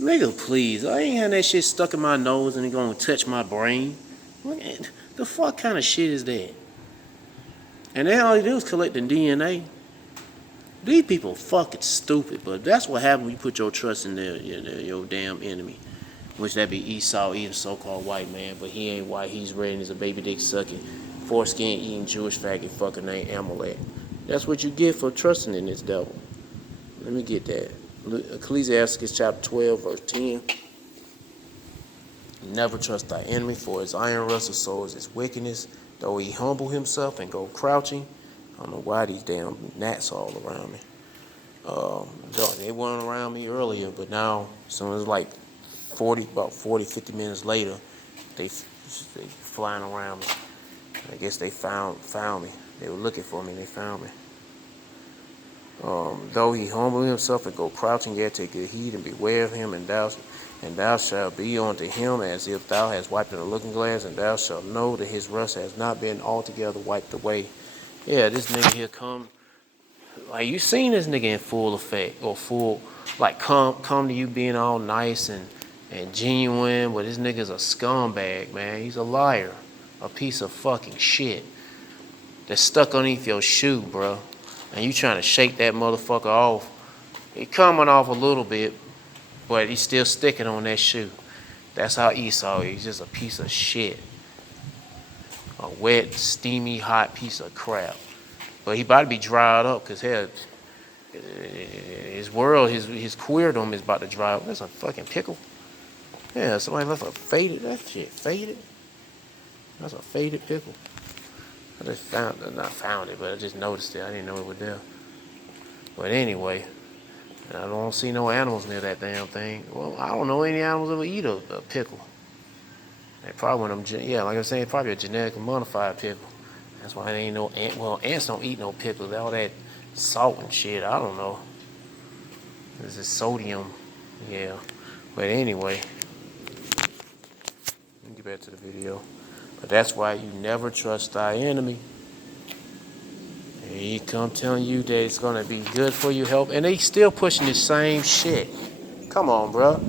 Nigga, please. I ain't having that shit stuck in my nose and it gonna touch my brain. Look at the fuck kind of shit is that? And they all they do is collecting DNA. These people fucking stupid, but that's what happens when you put your trust in your damn enemy. Which that be Esau, even so-called white man, but he ain't white. He's red and he's a baby dick sucking, foreskin eating Jewish faggot fucker named Amalek. That's what you get for trusting in this devil. Let me get that. Ecclesiastes chapter 12, verse 10. Never trust thy enemy, for his iron rusted soul is his wickedness. Though he humble himself and go crouching. I don't know why these damn gnats all around me. They weren't around me earlier, but now, as soon as like 50 minutes later, they flying around me. I guess they found me. They were looking for me and they found me. Though he humble himself and go crouching, yet take good heed and beware of him, and thou shalt be unto him as if thou hast wiped in a looking glass, and thou shalt know that his rust has not been altogether wiped away. Yeah, this nigga here come, like you seen this nigga in full effect, or full, like come to you being all nice and genuine, but this nigga's a scumbag, man. He's a liar, a piece of fucking shit that's stuck underneath your shoe, bro. And you trying to shake that motherfucker off. He coming off a little bit, but he's still sticking on that shoe. That's how Esau is. He's just a piece of shit. A wet, steamy, hot piece of crap. But he about to be dried up because his world, his queerdom is about to dry up. That's a fucking pickle. Yeah, somebody left a faded, that shit faded. That's a faded pickle. I just not found it, but I just noticed it. I didn't know it was there. But anyway, I don't see no animals near that damn thing. Well, I don't know any animals that would eat a pickle. They probably one of them, yeah, like I was saying, probably a genetically modified pickle. That's why there ain't no ant. Well, ants don't eat no pickles. All that salt and shit. I don't know. This is sodium. Yeah. But anyway, let me get back to the video. But that's why you never trust thy enemy. And he come telling you that it's gonna be good for you, help, and they still pushing the same shit. Come on, bro.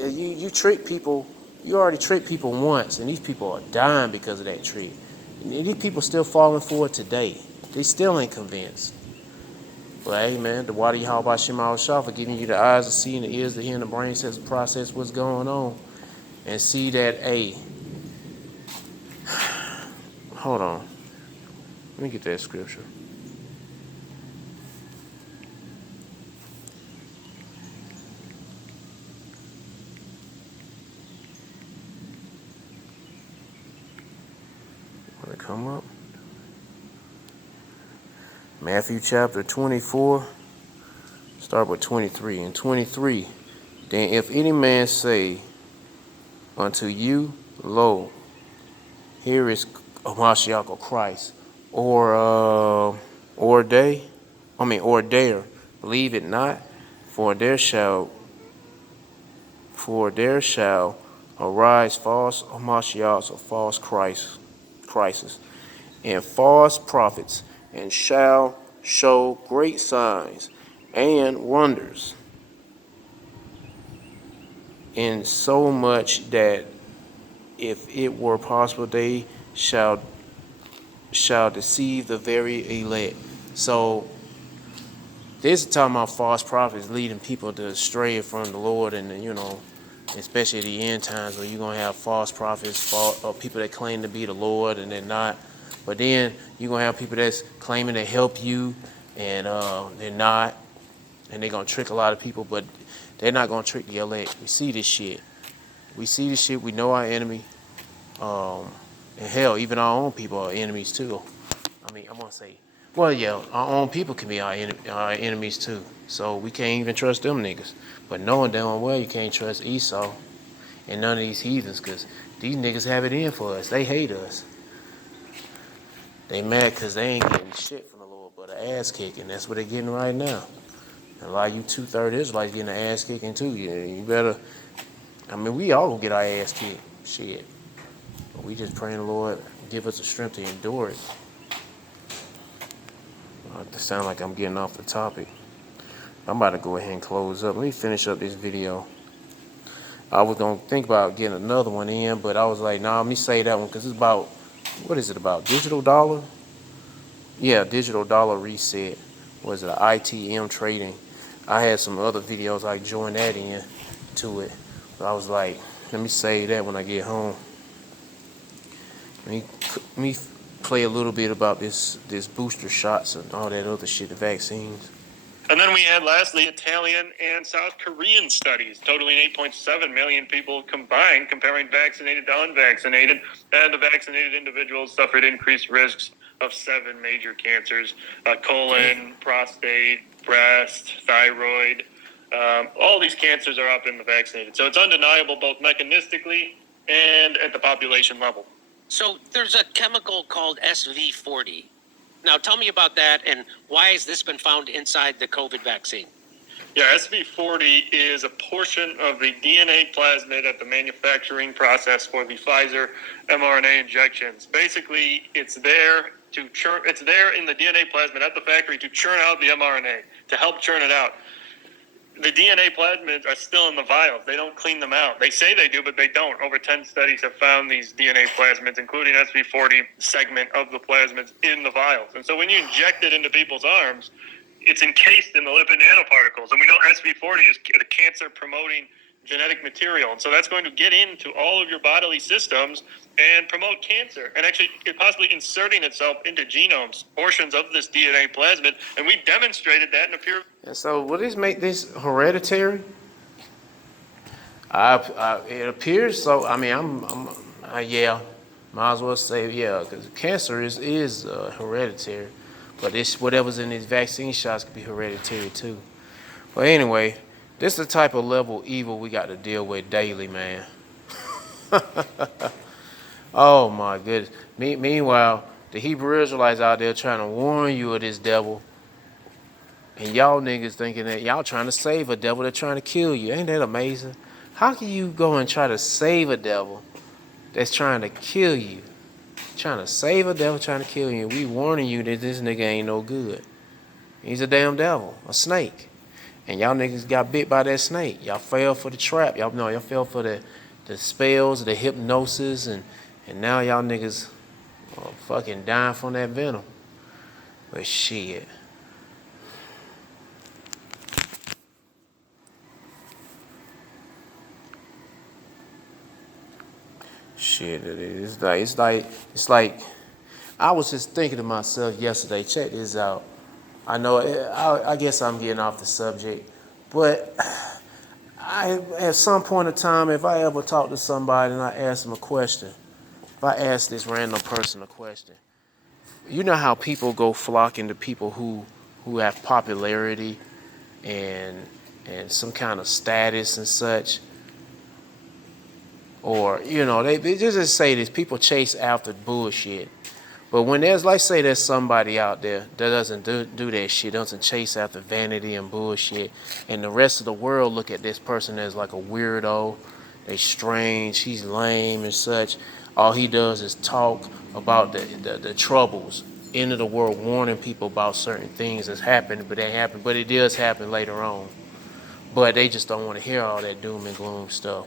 You trick people. You already tricked people once, and these people are dying because of that trick. And these people still falling for it today. They still ain't convinced. But hey, man, the water Yahweh Shema Shah for giving you the eyes to see and the ears to hear and the brain cells to process what's going on, and see that. Hey, hold on. Let me get that scripture. Want to come up? Matthew chapter 24, start with 23. And 23, then if any man say unto you, lo, here is Mashiach or Christ, or there, believe it not, for there shall arise false Mashiachs or false Christs, and false prophets, and shall show great signs and wonders, in so much that if it were possible they shall deceive the very elect. So this is talking about false prophets leading people to stray from the Lord, and especially at the end times where you're gonna have false prophets, or people that claim to be the Lord and they're not. But then you're going to have people that's claiming to help you, and they're not. And they're going to trick a lot of people, but they're not going to trick the elect. We see this shit. We know our enemy. And hell, even our own people are enemies too. I mean, I want to say Well, yeah, our own people can be our enemies too. So we can't even trust them niggas. But knowing damn well you can't trust Esau and none of these heathens, because these niggas have it in for us. They hate us. They mad because they ain't getting shit from the Lord but an ass kicking. That's what they're getting right now. And a lot of you 2/3 Israelites getting an ass kicking too. You better, I mean, we all gonna get our ass kicked. Shit. But we just praying the Lord give us the strength to endure it. It sound like I'm getting off the topic. I'm about to go ahead and close up. Let me finish up this video. I was gonna think about getting another one in, but I was like, nah, let me say that one because it's about, what is it about? Digital dollar? Yeah, digital dollar reset. Was it a ITM trading? I had some other videos I joined that in to it. But I was like, let me save that when I get home. Let me play a little bit about this booster shots and all that other shit, the vaccines. And then we had lastly Italian and South Korean studies, totaling 8.7 million people combined, comparing vaccinated to unvaccinated. And the vaccinated individuals suffered increased risks of 7 major cancers: colon, prostate, breast, thyroid. All these cancers are up in the vaccinated. So it's undeniable both mechanistically and at the population level. So there's a chemical called SV40. Now tell me about that, and why has this been found inside the COVID vaccine? Yeah, SV40 is a portion of the DNA plasmid at the manufacturing process for the Pfizer mRNA injections. Basically, it's there to churn. It's there in the DNA plasmid at the factory to churn out the mRNA, to help churn it out. The DNA plasmids are still in the vials. They don't clean them out. They say they do, but they don't. Over 10 studies have found these DNA plasmids, including SV40 segment of the plasmids in the vials. And so when you inject it into people's arms, it's encased in the lipid nanoparticles. And we know SV40 is a cancer-promoting genetic material. And so that's going to get into all of your bodily systems and promote cancer, and actually possibly inserting itself into genomes, portions of this DNA plasmid. And we've demonstrated that in a peer. And so will this make this hereditary? It appears so. I mean, yeah, might as well say yeah, because cancer is hereditary, but it's whatever's in these vaccine shots could be hereditary too. But anyway, this is the type of level evil we got to deal with daily, man. Oh my goodness. Meanwhile, the Hebrew Israelites out there trying to warn you of this devil, and y'all niggas thinking that y'all trying to save a devil that's trying to kill you. Ain't that amazing? How can you go and try to save a devil that's trying to kill you? Trying to save a devil trying to kill you. We warning you that this nigga ain't no good. He's a damn devil, a snake. And y'all niggas got bit by that snake. Y'all fell for the trap. Y'all fell for the spells, the hypnosis, and now y'all niggas fucking dying from that venom. But shit. Shit, it's like I was just thinking to myself yesterday, check this out. I know I guess I'm getting off the subject, but at some point in time, if I ever talk to somebody and I ask them a question, if I ask this random person a question, you know how people go flocking to people who have popularity and some kind of status and such. Or, they just say this, people chase after bullshit. But when there's, like, say there's somebody out there that doesn't do that shit, doesn't chase after vanity and bullshit, and the rest of the world look at this person as like a weirdo, they strange, he's lame and such. All he does is talk about the troubles, end of the world, warning people about certain things that's happened, but they happen, but it does happen later on. But they just don't want to hear all that doom and gloom stuff.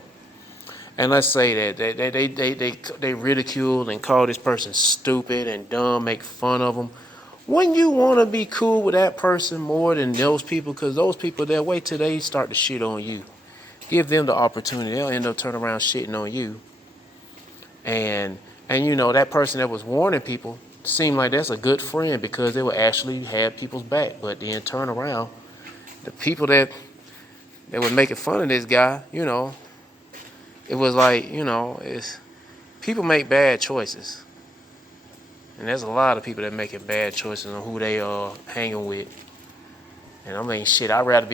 And let's say that they ridicule and call this person stupid and dumb, make fun of them. Wouldn't you want to be cool with that person more than those people? Because those people, they'll wait till they start to shit on you. Give them the opportunity. They'll end up turning around shitting on you. And that person that was warning people seemed like that's a good friend because they would actually have people's back. But then turn around, the people that were making fun of this guy, it was like, it's people make bad choices. And there's a lot of people that making bad choices on who they are hanging with. And I mean, shit, I'd rather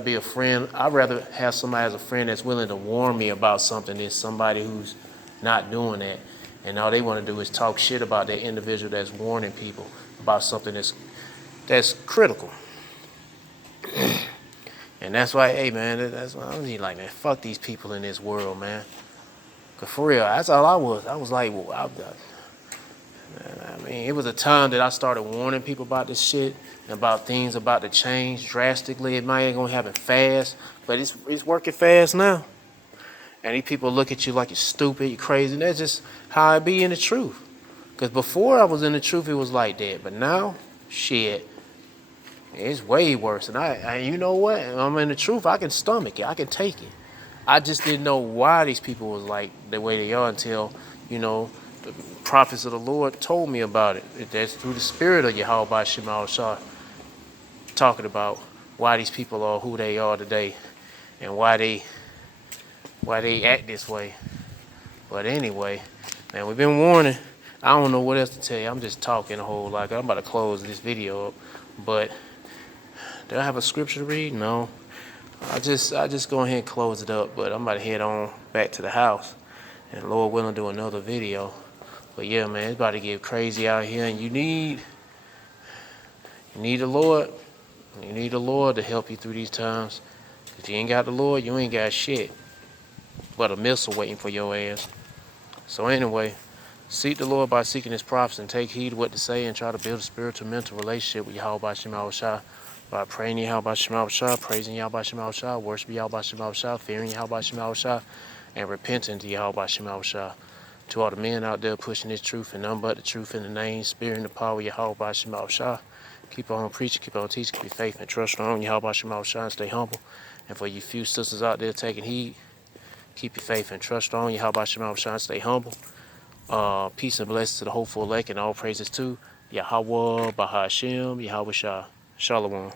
be a friend. I'd rather have somebody as a friend that's willing to warn me about something than somebody who's not doing that. And all they want to do is talk shit about that individual that's warning people about something that's critical. And that's why, hey man, that's why I'm like, man, fuck these people in this world, man. Cause for real, that's all I was. I was like, well, I mean, it was a time that I started warning people about this shit, about things about to change drastically. It might ain't gonna happen fast, but it's working fast now. And these people look at you like you're stupid, you're crazy. And that's just how I be in the truth. Cause before I was in the truth, it was like that. But now, shit, it's way worse. And I you know what? I'm in the truth. I can stomach it. I can take it. I just didn't know why these people was like the way they are until, you know, the prophets of the Lord told me about it. That's through the spirit of Yahweh Shema Shah talking about why these people are who they are today and why they act this way. But anyway, man, we've been warning. I don't know what else to tell you. I'm just talking a whole lot. I'm about to close this video up. But do I have a scripture to read? No. I just go ahead and close it up. But I'm about to head on back to the house. And Lord willing, do another video. But yeah, man, it's about to get crazy out here. And you need the Lord. You need the Lord to help you through these times. If you ain't got the Lord, you ain't got shit but a missile waiting for your ass. So anyway, seek the Lord by seeking his prophets and take heed of what to say and try to build a spiritual mental relationship with Yahweh Shema Shah by praying Yahweh Shema Shah, praising Yahweh Shema Shah, worshiping Yahweh Shema Shah, fearing Yahweh Shema Shah, and repenting to Yahweh Shema Shah. To all the men out there pushing this truth and none but the truth in the name, spirit, and the power of Yahweh Shema Shah. Keep on preaching, keep on teaching, keep your faith and trust on Yahweh Shema Shah and stay humble. And for you few sisters out there taking heed, keep your faith and trust on Yahweh Shema Shah and stay humble. Peace and blessings to the hopeful elect and all praises to Yahweh Bahashem, Yahweh Shah. Shalom.